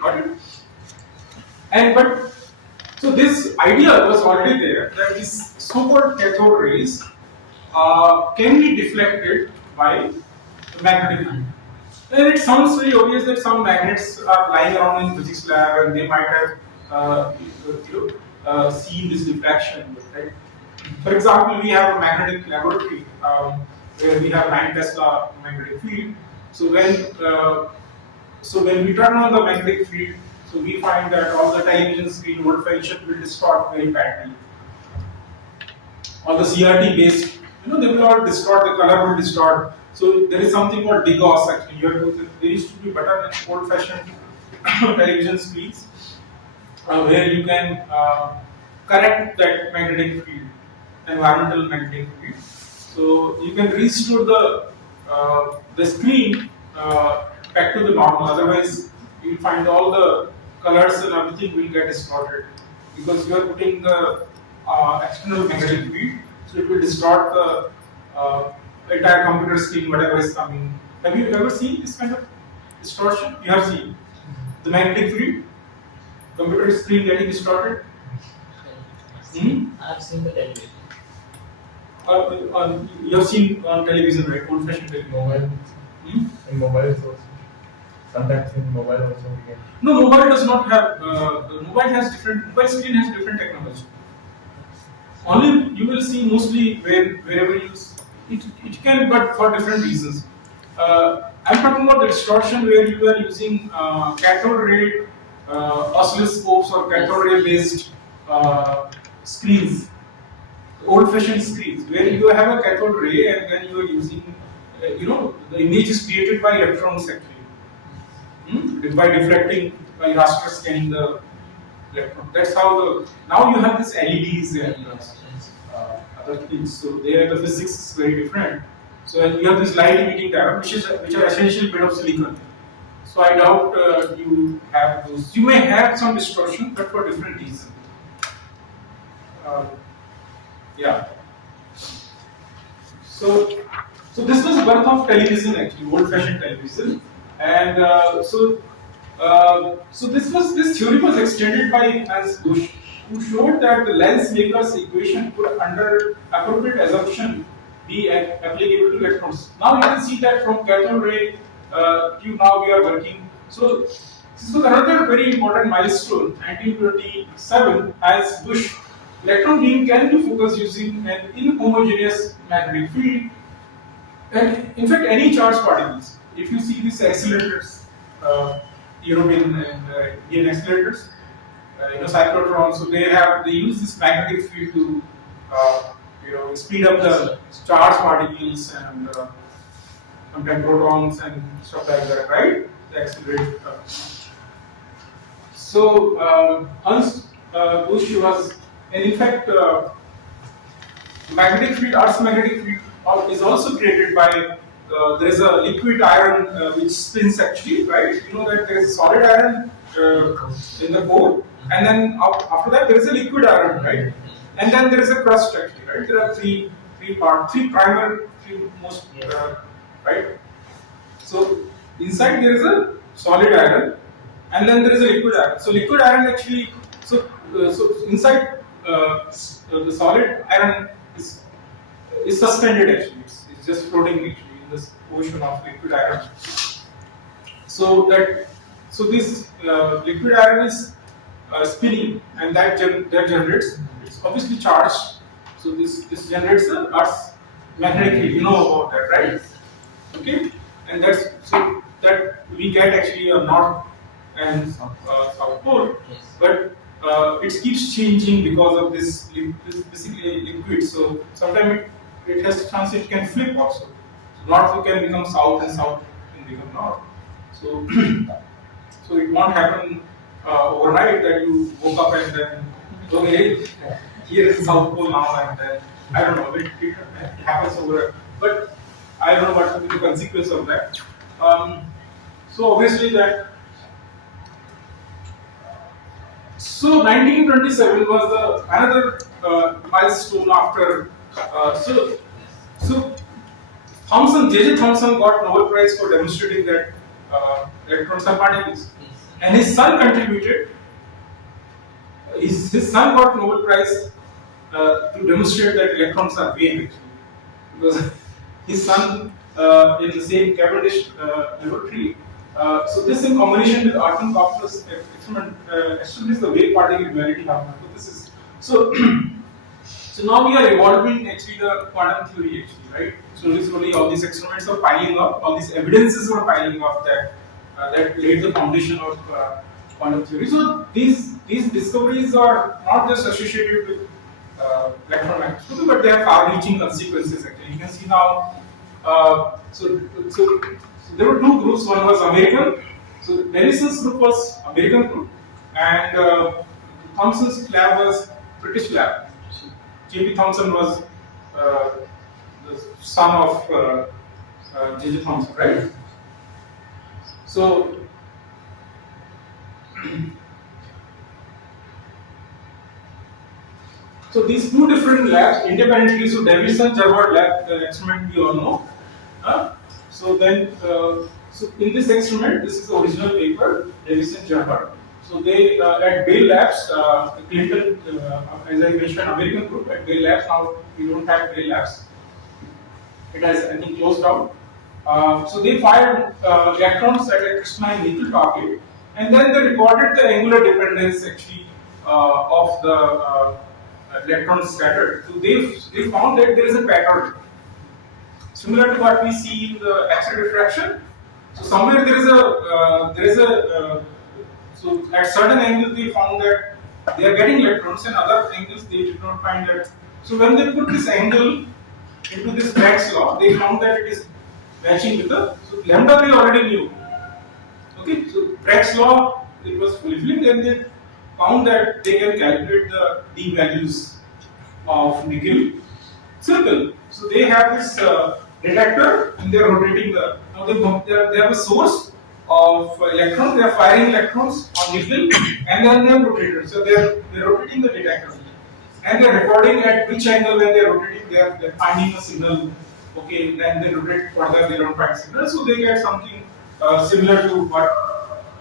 Got it? But so this idea was already there that these so-called cathode rays can be deflected by the magnetic field. And it sounds very obvious that some magnets are lying around in physics lab and they might have seen this diffraction, right? For example, we have a magnetic laboratory where we have 9 Tesla magnetic field. So when we turn on the magnetic field, so we find that all the television screen voltage will distort very badly. All the CRT based, they will all distort, the color will distort. So there is something called DGOS actually. There used to be better than old-fashioned television screens where you can correct that magnetic field, environmental magnetic field. So you can restore the screen back to the normal. Otherwise, you will find all the colors and everything will get distorted because you are putting the external magnetic field, so it will distort the entire computer screen, whatever is coming. Have you ever seen this kind of distortion? You have seen the magnetic field, computer screen getting distorted. I have seen the television. You have seen on television, right? Old-fashioned television. Mobile. In mobile also. Sometimes in mobile also we get. No, mobile does not have. Mobile screen has different technology. Only you will see mostly wherever you. It can, but for different reasons. I'm talking about the distortion where you are using cathode ray oscilloscopes or cathode ray based screens, old-fashioned screens, where you have a cathode ray and then you are using, the image is created by electrons actually, by deflecting, by raster scanning the electron. That's how now you have this LEDs and other things. So there the physics is very different. So you have this light emitting diode, which are essentially made of silicon. So I doubt you have those. You may have some distortion, but for different reasons. Yeah. So this was birth of television actually, old-fashioned television, and this theory was extended by Hans Busch, who showed that the lens maker's equation could, under appropriate assumption, be applicable to electrons. Now you can see that from cathode ray tube now we are working. So this was another very important milestone. 1927, as Busch, electron beam can be focused using an inhomogeneous magnetic field, and in fact any charged particles. if you see these accelerators, European and Indian accelerators, cyclotron, so they use this magnetic field to speed up the charged particles and sometimes protons and stuff like that, right? The accelerate. So Hans Bush was, and in fact, magnetic field, Earth's magnetic field is also created by there is a liquid iron which spins actually, right? You know that there is a solid iron in the core, and then after that there is a liquid iron, right? And then there is a crust actually, right? There are three primary, three most, right? So inside there is a solid iron, and then there is a liquid iron. So liquid iron actually, so inside the solid iron is suspended actually. It's just floating actually in this ocean of liquid iron. So this liquid iron is spinning, and that generates. It's obviously charged. So this generates the Earth's magnetic field. You know about that, right? Okay, and that's so that we get actually a north and south pole, but it keeps changing because of this basically liquid. So sometimes it has a chance it can flip also. So north can become south and south can become north. So so it won't happen overnight that you woke up and then okay, here is the south pole now, and then I don't know, it happens over. But I don't know what will be the consequence of that. So obviously that. So 1927 was another milestone after. So J.J. Thomson got Nobel Prize for demonstrating that electrons are particles, and his son contributed. His son got Nobel Prize to demonstrate that electrons are wave actually, because his son in the same Cavendish laboratory. So this in combination with Arthur Kopler's experiment established the wave particle duality hypothesis. So so now we are evolving actually the quantum theory actually, right? So slowly all these experiments are piling up, all these evidences are piling up that that laid the foundation of quantum theory. So these discoveries are not just associated with electron microscopy, but they have far-reaching consequences. Actually, you can see now. So there were two groups. One was American. So Denison's group was American group, and Thomson's lab was British lab. So J.P. Thomson was the son of J.J. Thomson, right? So. So these two different labs independently. So Davison-Gervard lab, the experiment we all know. So then, so in this experiment, this is the original paper, Davison-Gervard. So they at Bell Labs, Clinton, as I mentioned, American group at Bell Labs. Now we don't have Bell Labs. It has, I think, closed down. So they fired electrons at a crystalline nickel target, and then they recorded the angular dependence actually of the electrons scattered. So they found that there is a pattern similar to what we see in the X-ray diffraction. So somewhere there is a so at certain angles they found that they are getting electrons, and other angles they did not find that. So when they put this angle into this Braggs law, they found that it is matching with the lambda we already knew. Okay, so Braggs law it was fulfilling, and they found that they can calculate the d values of nickel. Simple. So they have this detector, and they are rotating the. Now they have a source of electrons. They are firing electrons on nickel, and then they are rotated. So they are rotating the detector, and they are recording at which angle when they are rotating. They are finding a signal. Okay, then they rotate further. They don't find signal. So they get something similar to what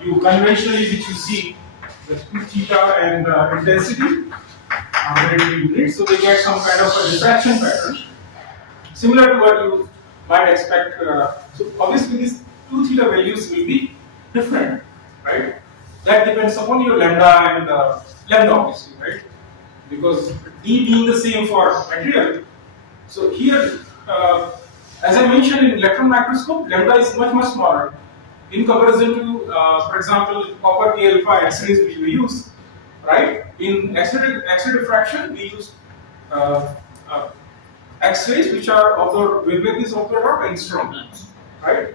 you conventionally which you see the theta and intensity units. So they get some kind of a diffraction pattern similar to what you might expect. So obviously these 2 theta values will be different, right? That depends upon your lambda and lambda obviously, right? Because d being the same for material. So here as I mentioned in electron microscope, lambda is much smaller in comparison to, for example, copper K alpha X-rays which we use, right? In X-ray diffraction, we use uh, uh, X-rays which are of the wavelength is of the order of angstrom, right?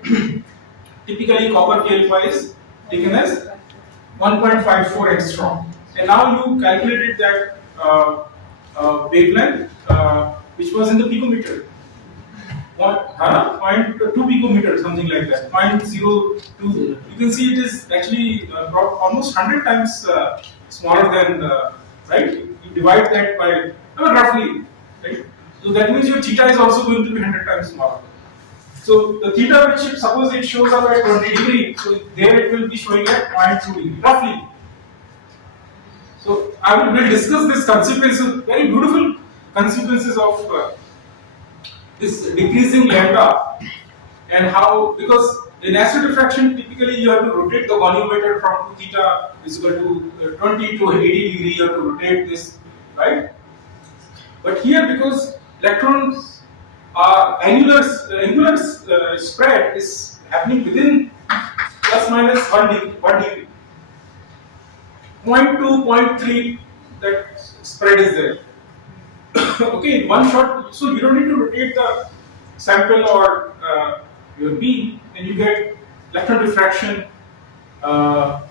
Typically, copper K alpha is taken as 1.54 angstrom, and now you calculated that wavelength which was in the picometer. 0.2 picometer, something like that, 0.02. You can see it is actually almost 100 times smaller than, right? You divide that by, roughly, right? So that means your theta is also going to be 100 times smaller. So the theta which suppose it shows up at 20 degree, so there it will be showing at 0.2 degree, roughly. So we'll discuss this consequences, very beautiful consequences of this decreasing lambda, and how, because in X-ray diffraction typically you have to rotate the volumeter from theta is equal to 20 to 80 degree, you have to rotate this, right? But here, because electrons angular spread is happening within plus minus 1 degree, 0.2, 0.3, that spread is there. Okay, in one shot, so you don't need to rotate the sample or your beam, and you get electron diffraction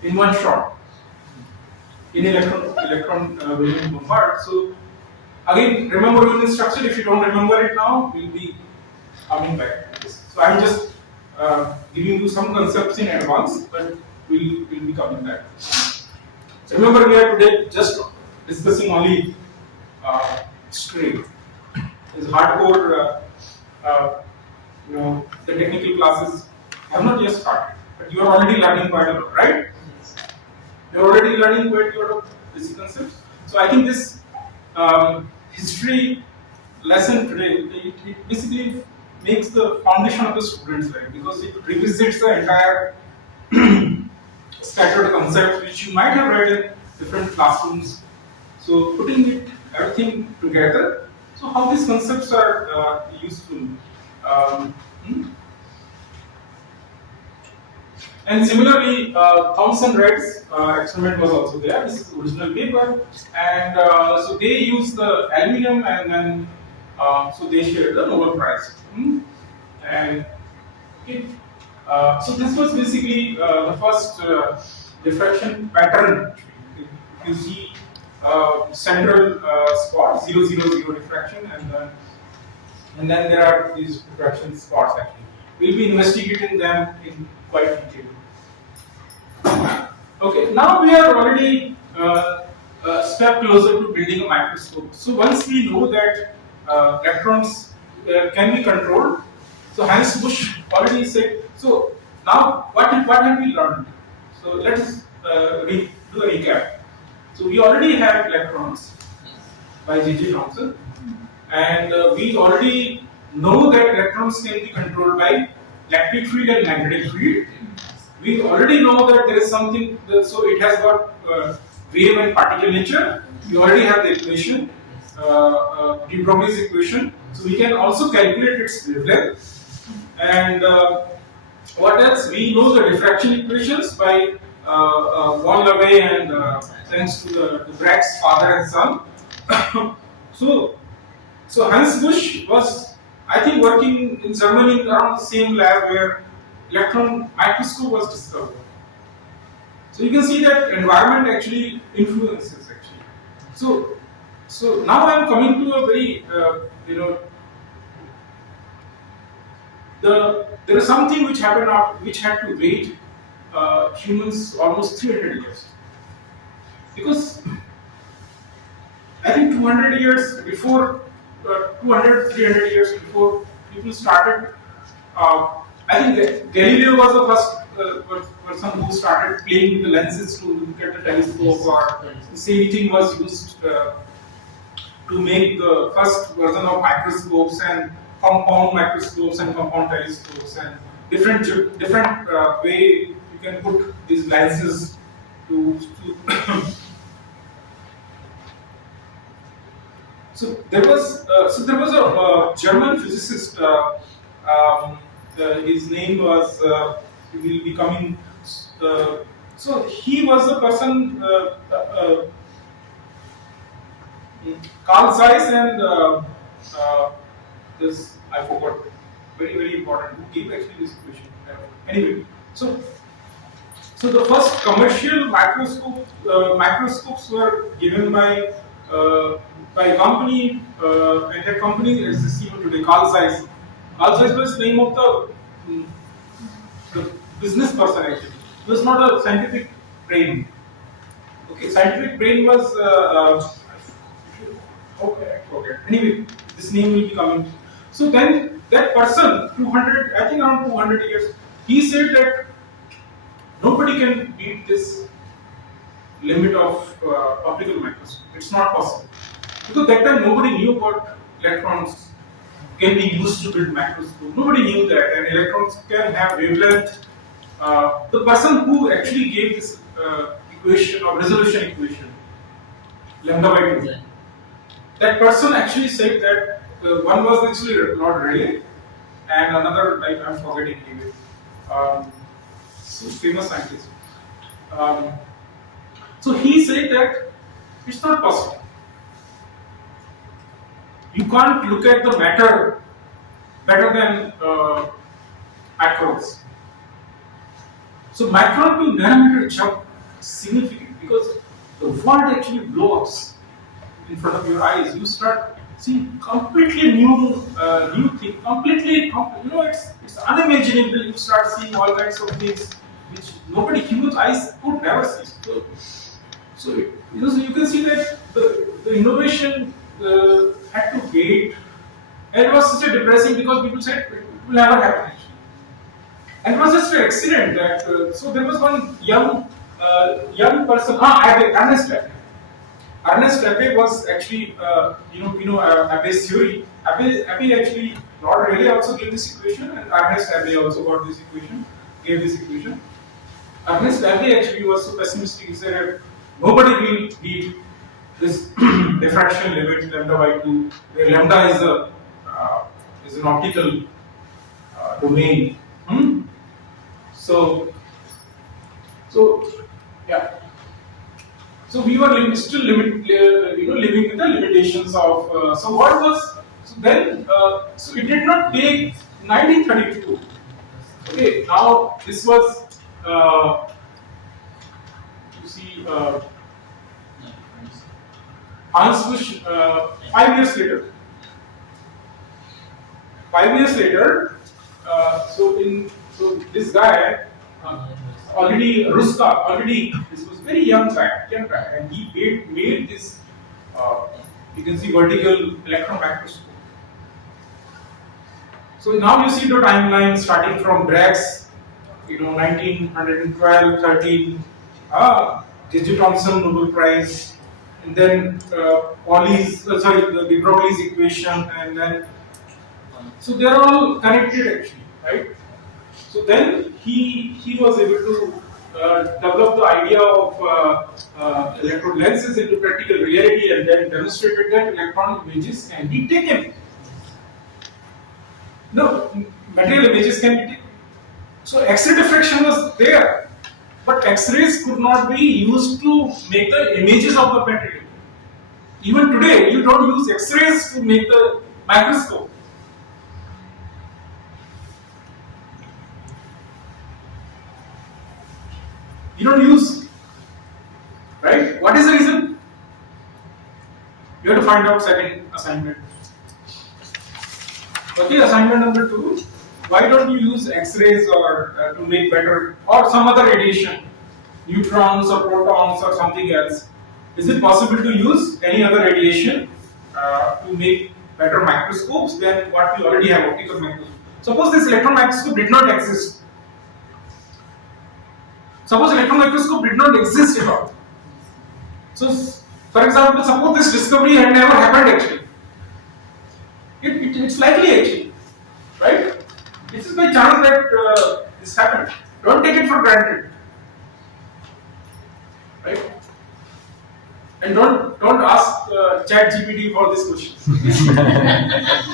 in one shot in electron wave bombard. So again, remember your instruction. If you don't remember it now, we'll be coming back to this. So I'm just giving you some concepts in advance, but we'll be coming back. So remember, we are today just discussing only string. Is hardcore, the technical classes have not yet started, but you are already learning quite a lot, right? You are already learning quite a lot of basic concepts. So I think this history lesson today, it basically makes the foundation of the students, right? Because it revisits the entire scattered concepts which you might have read in different classrooms. So putting everything together, so how these concepts are useful. And similarly, Thomson Redd's experiment was also there. This is the original paper, and so they used the aluminum, and then so they shared the Nobel Prize. And okay, so this was basically the first diffraction pattern. If you see central spot 0, 0, 0 diffraction, and then there are these diffraction spots. Actually, we'll be investigating them in quite detail. Okay, now we are already a step closer to building a microscope. So once we know that electrons can be controlled, so Hans Busch already said. So now what have we learned? So let's do a recap. So we already have electrons by J.J. Thomson, and we already know that electrons can be controlled by electric field and magnetic field. We already know that there is something, so it has got wave and particle nature. We already have the equation, de Broglie's equation. So we can also calculate its wavelength. And what else? We know the diffraction equations by von Laue and thanks to the Bragg's father and son. so Hans Busch was, I think, working in Germany around the same lab where electron microscope was discovered. So you can see that environment actually influences actually. So now I am coming to a very there is something which happened which had to wait humans almost 300 years, because I think 200 years before 300 years before people started. I think Galileo was the first person who started playing with the lenses to look at the telescope, or the same thing was used to make the first version of microscopes and compound microscopes and compound telescopes, and different way you can put these lenses to So there was a German physicist. his name was he will be coming. Uh, so he was the person. Carl Zeiss and this I forgot. Very important. Who gave actually this equation? Anyway, so the first commercial microscopes were given by a company, and that company exists even today. Carl Zeiss. Carl Zeiss was the name of the business person actually. It was not a scientific brain. Okay, scientific brain was okay. Anyway, this name will be coming. So then that person, 200, I think around 200 years, he said that nobody can beat this limit of optical microscope. It's not possible. Because that time nobody knew about electrons can be used to build microscope. Nobody knew that, and electrons can have wavelength. The person who actually gave this equation or resolution equation, lambda by 2, that person actually said that one was actually Lord Rayleigh, and another, like I'm forgetting anyway, so famous scientist. So he said that it's not possible. You can't look at the matter better than macros. So micron to nanometer jump is significant because the world actually blows in front of your eyes. You start seeing completely new thing, it's unimaginable. You start seeing all kinds of things which nobody human eyes could never see. So you can see that the innovation had to wait, and it was such a depressing because people said it will never happen actually. And it was just an accident that so there was one young person, Ernest Abbe. Ernest Abbe was actually Abbe's theory. Abbe actually, Lord Rayleigh also gave this equation, and Ernest Abbe also got this equation, gave this equation. Ernest Abbe actually was so pessimistic. He said nobody will beat this diffraction limit lambda by 2, where lambda is an optical domain. So yeah. So we were still living with the limitations of. So what was so then? So it did not take 1932. Okay, now this was you see Hans Busch 5 years later. 5 years later, so this guy already this was very young guy, and he made this. You can see vertical electron microscope. So now you see the timeline starting from Bragg's, 1912, 13, J.J. Thomson Nobel Prize, and then the Broglie's equation, and then so they are all connected actually, right? So then he was able to develop the idea of electron lenses into practical reality, and then demonstrated that electron images can be taken. No, material images can be taken. So X-ray diffraction was there, but X-rays could not be used to make the images of the material. Even today, you don't use X-rays to make the microscope. You don't use, right? What is the reason? You have to find out second assignment. Okay, assignment number 2. Why don't you use X-rays or to make better, or some other radiation, neutrons or protons or something else? Is it possible to use any other radiation to make better microscopes than what we already have, optical microscope? Suppose this electron microscope did not exist. Suppose electron microscope did not exist at all. So, for example, suppose this discovery had never happened actually. It's likely actually, right? This is by chance that this happened. Don't take it for granted, right? And don't ask Chat GPT for this question.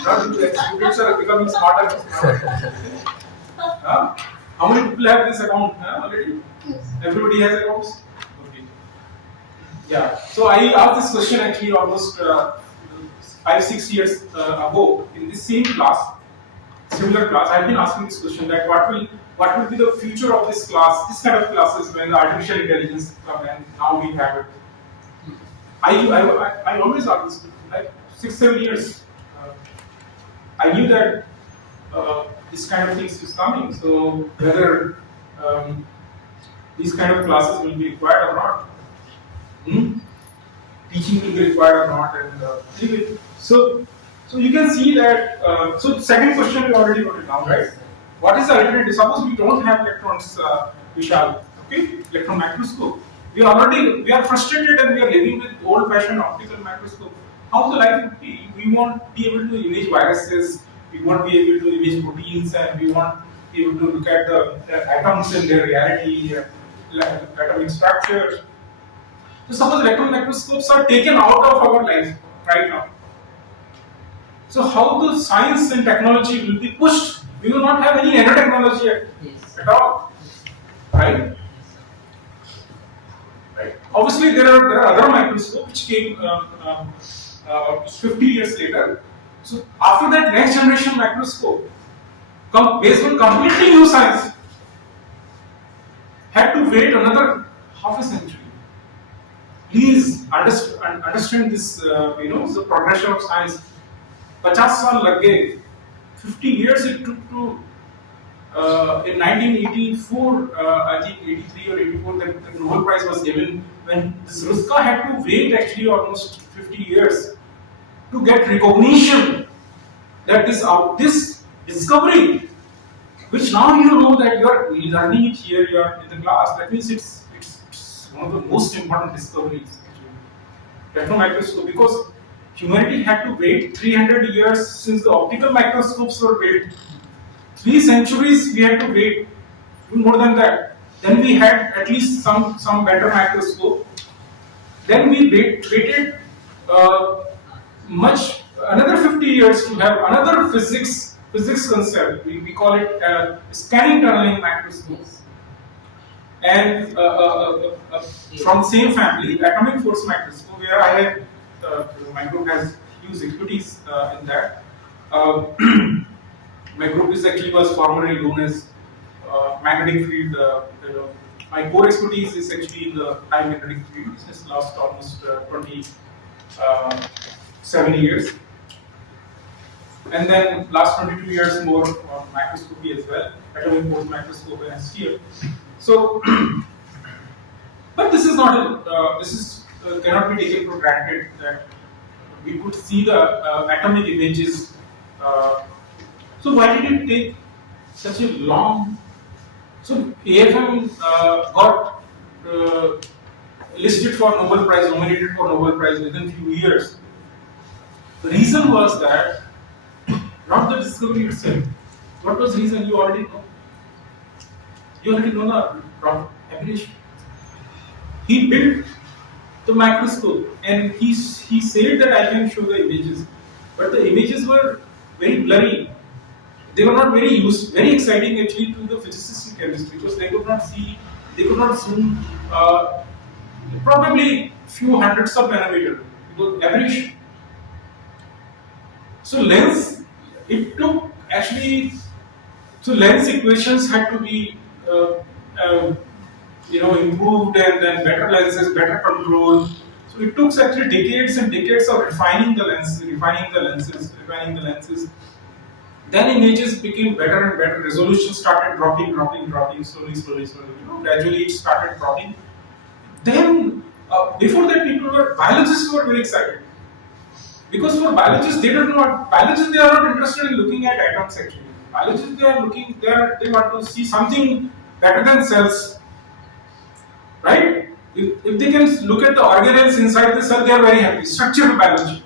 Not students are becoming smarter and smarter. How many people have this account already? Yes. Everybody has accounts? Okay. Yeah. So I asked this question actually almost 5-6 years ago in this same class, similar class. I've been asking this question that what will be the future of this class, this kind of classes when the artificial intelligence come and now we have it. I always ask this like 6-7 years. I knew that this kind of things is coming. So whether these kind of classes will be required or not, teaching will be required or not, and anyway, so you can see that. So second question we already got it down, right? What is the alternative? Suppose we don't have electrons, Vishal, okay, electron microscope. We are frustrated and we are living with old-fashioned optical microscope. How the life would be? We won't be able to image viruses. We won't be able to image proteins, and we won't be able to look at the atoms in their reality, atomic structure. So suppose electron microscopes are taken out of our life right now. So how the science and technology will be pushed? We will not have any nanotechnology at all, right? Right. Obviously, there are other microscopes which came 50 years later. So after that, next generation microscope, based on completely new science, had to wait another half a century. Please understand this. The progression of science. 50 साल लग गए. 50 years it took to. In 1984, I think 83 or 84, the Nobel Prize was given when this Ruska had to wait actually almost 50 years to get recognition that this discovery, which now you know that you are learning it here, you are in the class. That means it's one of the most important discoveries. Electron microscope, because humanity had to wait 300 years since the optical microscopes were built. 3 centuries we had to wait, even more than that. Then we had at least some better microscope. Then we waited another 50 years to have another physics concept. We call it scanning tunneling microscope. And from the same family, atomic force microscope, where I have my group has huge expertise in that. My group was formerly known as magnetic field. My core expertise is actually in the high magnetic field. This has last almost 27 years. And then last 22 years more on microscopy as well, atomic force microscope and NCL. So, but this is not cannot be taken for granted that we could see the atomic images. So why did it take such a long? So AFM got listed for Nobel Prize, nominated for Nobel Prize within few years. The reason was that not the discovery itself. What was the reason? You already know. You already know the application. He built the microscope and he said that I can show the images, but the images were very blurry. They were not very exciting actually to the physicists and chemists because they could not zoom probably few hundreds of nanometer because aberration. So lens, it took actually, so lens equations had to be improved, and then better lenses, better control. So it took actually decades and decades of refining the lenses. Then images became better and better. Resolution started dropping slowly. Gradually it started dropping. Then before that, biologists were very excited because for biologists they are not interested in looking at atoms actually. Biologists they want to see something better than cells, right? If they can look at the organelles inside the cell, they are very happy. Structural biology.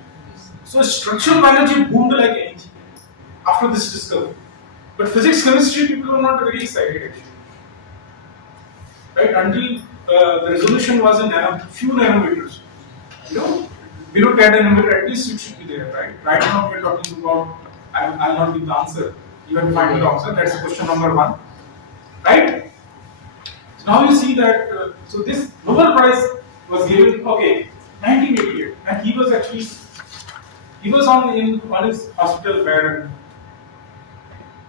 So structural biology boomed like anything after this discovery. But physics, chemistry, people were not very excited actually. Right? Until the resolution was in few nanometers. you know, below 10 nanometer at least it should be there, right? Right now we are talking about, I'll not give the answer. You have to find the answer. That's question number 1, right? So now you see that, so this Nobel Prize was given, okay, 1988, and he was actually, he was on his hospital bed, and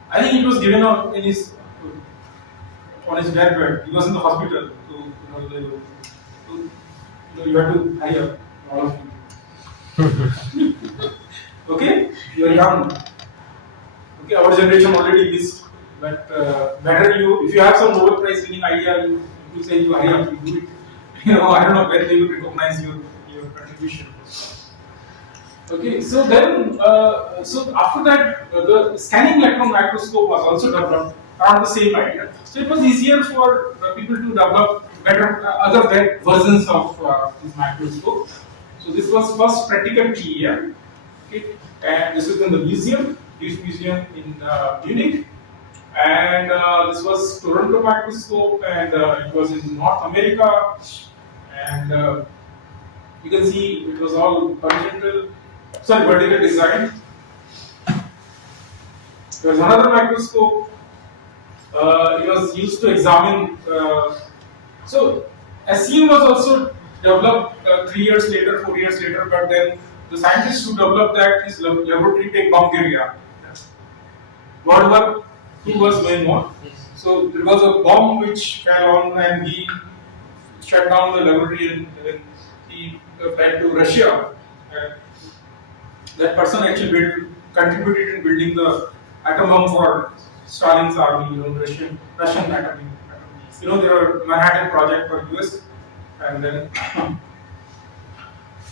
I think it was given out in his, on his deathbed. He was in the hospital, so you have to hurry up, all of you. Okay, you are young. Okay, our generation already missed, but better you, if you have some Nobel Prize winning idea, you say you hurry up, you do it. You know, I don't know when they will recognize your contribution. Okay, so then, so after that, the scanning electron microscope was also developed around the same idea. So it was easier for people to develop better other versions of this microscope. So this was first practical TEM. Okay, and this is in the museum, British Museum in Munich, and this was Toronto microscope, and it was in North America, and you can see it was all vertical design. There was another microscope. It was used to examine. So SEM was also developed 3 years later, 4 years later, but then the scientist who developed that, his laboratory take Bulgaria. World War II was going on. So there was a bomb which fell on, and he shut down the laboratory, and he fled to Russia. That person actually contributed in building the atom bomb for Stalin's army, Russian atom. There are Manhattan Project for US, and then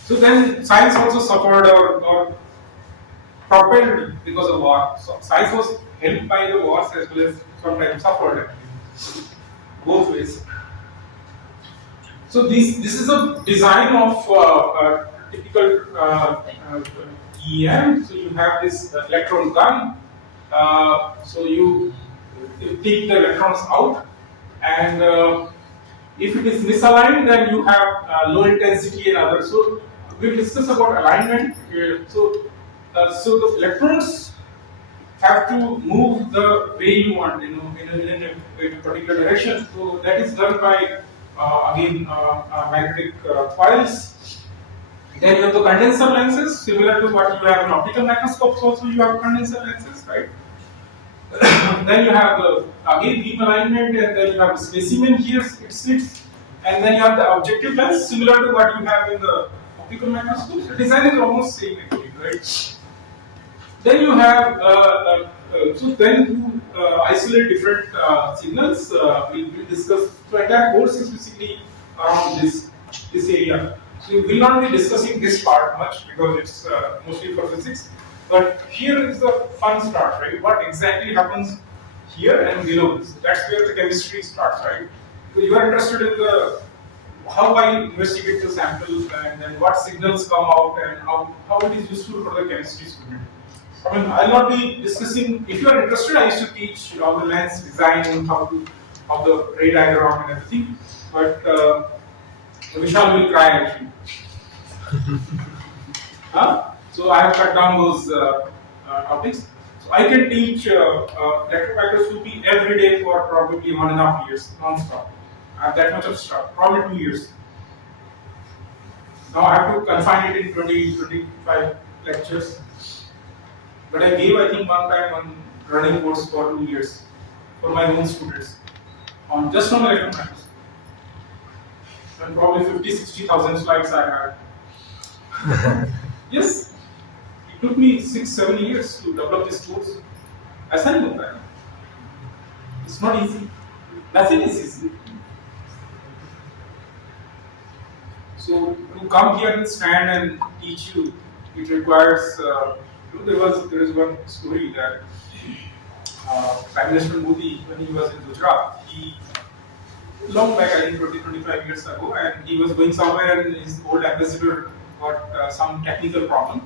so then science also suffered or propelled because of war. So science was helped by the wars as well as sometimes suffered, both ways. So this is a design of typical EM. So you have this electron gun. So you take the electrons out, and if it is misaligned, then you have low intensity and others. So we discuss about alignment. So the electrons have to move the way you want, in a particular direction. So that is done by again magnetic coils. Then you have the condenser lenses, similar to what you have in optical microscopes. Also, you have condenser lenses, right? Then you have the again beam alignment, and then you have the specimen here. It sits, and then you have the objective lens, similar to what you have in the optical microscopes. The design is almost same, actually, right? Then you have so then to isolate different signals. We discuss. So entire course is basically around this area. So we will not be discussing this part much because it's mostly for physics. But here is the fun start, right? What exactly happens here and below this? That's where the chemistry starts, right? So you are interested in the how I investigate the sample, and then what signals come out, and how it is useful for the chemistry student. I mean, I'll not be discussing. If you are interested, I used to teach all the lens design, how the ray diagram and everything. But Vishal will cry actually. So I have cut down those topics. So I can teach electron microscopy every day for probably 1.5 years, non-stop. I have that much of stuff, probably 2 years. Now I have to confine it in 20-25 lectures. But I gave, I think, one time one running course for 2 years for my own students on just on electron microscopy. And probably 50-60,000 slides I had. Yes, it took me 6-7 years to develop this course. ऐसा नहीं होता है. It's not easy. Nothing is easy. So to come here and stand and teach you, it requires. There is one story that Prime Minister Modi, when he was in Gujarat, he long back, I think 20-25 years ago, and he was going somewhere, and his old ambassador got some technical problem,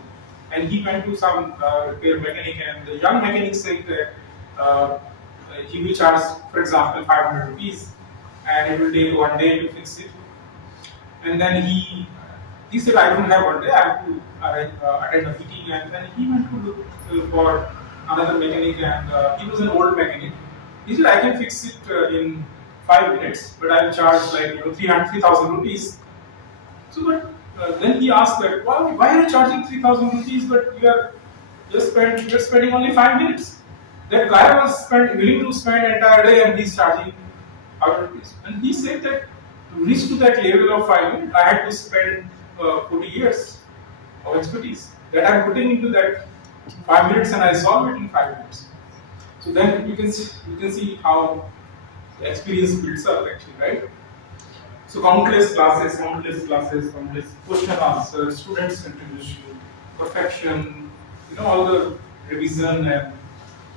and he went to some repair mechanic, and the young mechanic said that he will charge, for example, 500 rupees, and it will take 1 day to fix it. And then he said, I don't have one day, I have to attend a meeting, and then he went to look for another mechanic, and he was an old mechanic. He said, I can fix it in 5 minutes, but I'll charge like 3,000 rupees. So, but then he asked that, why are you charging 3,000 rupees, but you're spending only 5 minutes? That guy was willing to spend entire day, and he's charging 100 rupees. And he said that to reach to that level of 5 minutes, I had to spend 40 years of expertise that I'm putting into that 5 minutes, and I solve it in 5 minutes. So then you can see how the experience builds up actually, right? So countless classes, countless question answer, students contribution, perfection, all the revision, and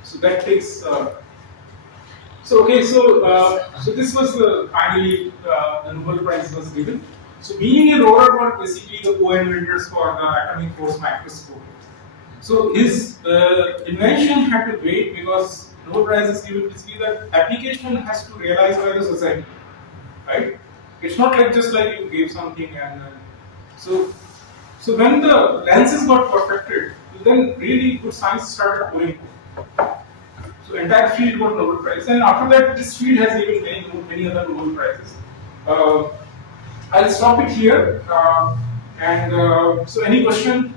so that takes. So okay, so this was finally the Nobel Prize was given. So Mealy and Rohrer were basically the co-inventors for the atomic force microscope. So his invention had to wait because Nobel Prize is given basically that application has to realize by the society, right? It's not like just like you gave something and so when the lenses got perfected, then really good science started going. So entire field got Nobel Prize, and after that, this field has given many other Nobel Prizes. I'll stop it here, and so any question?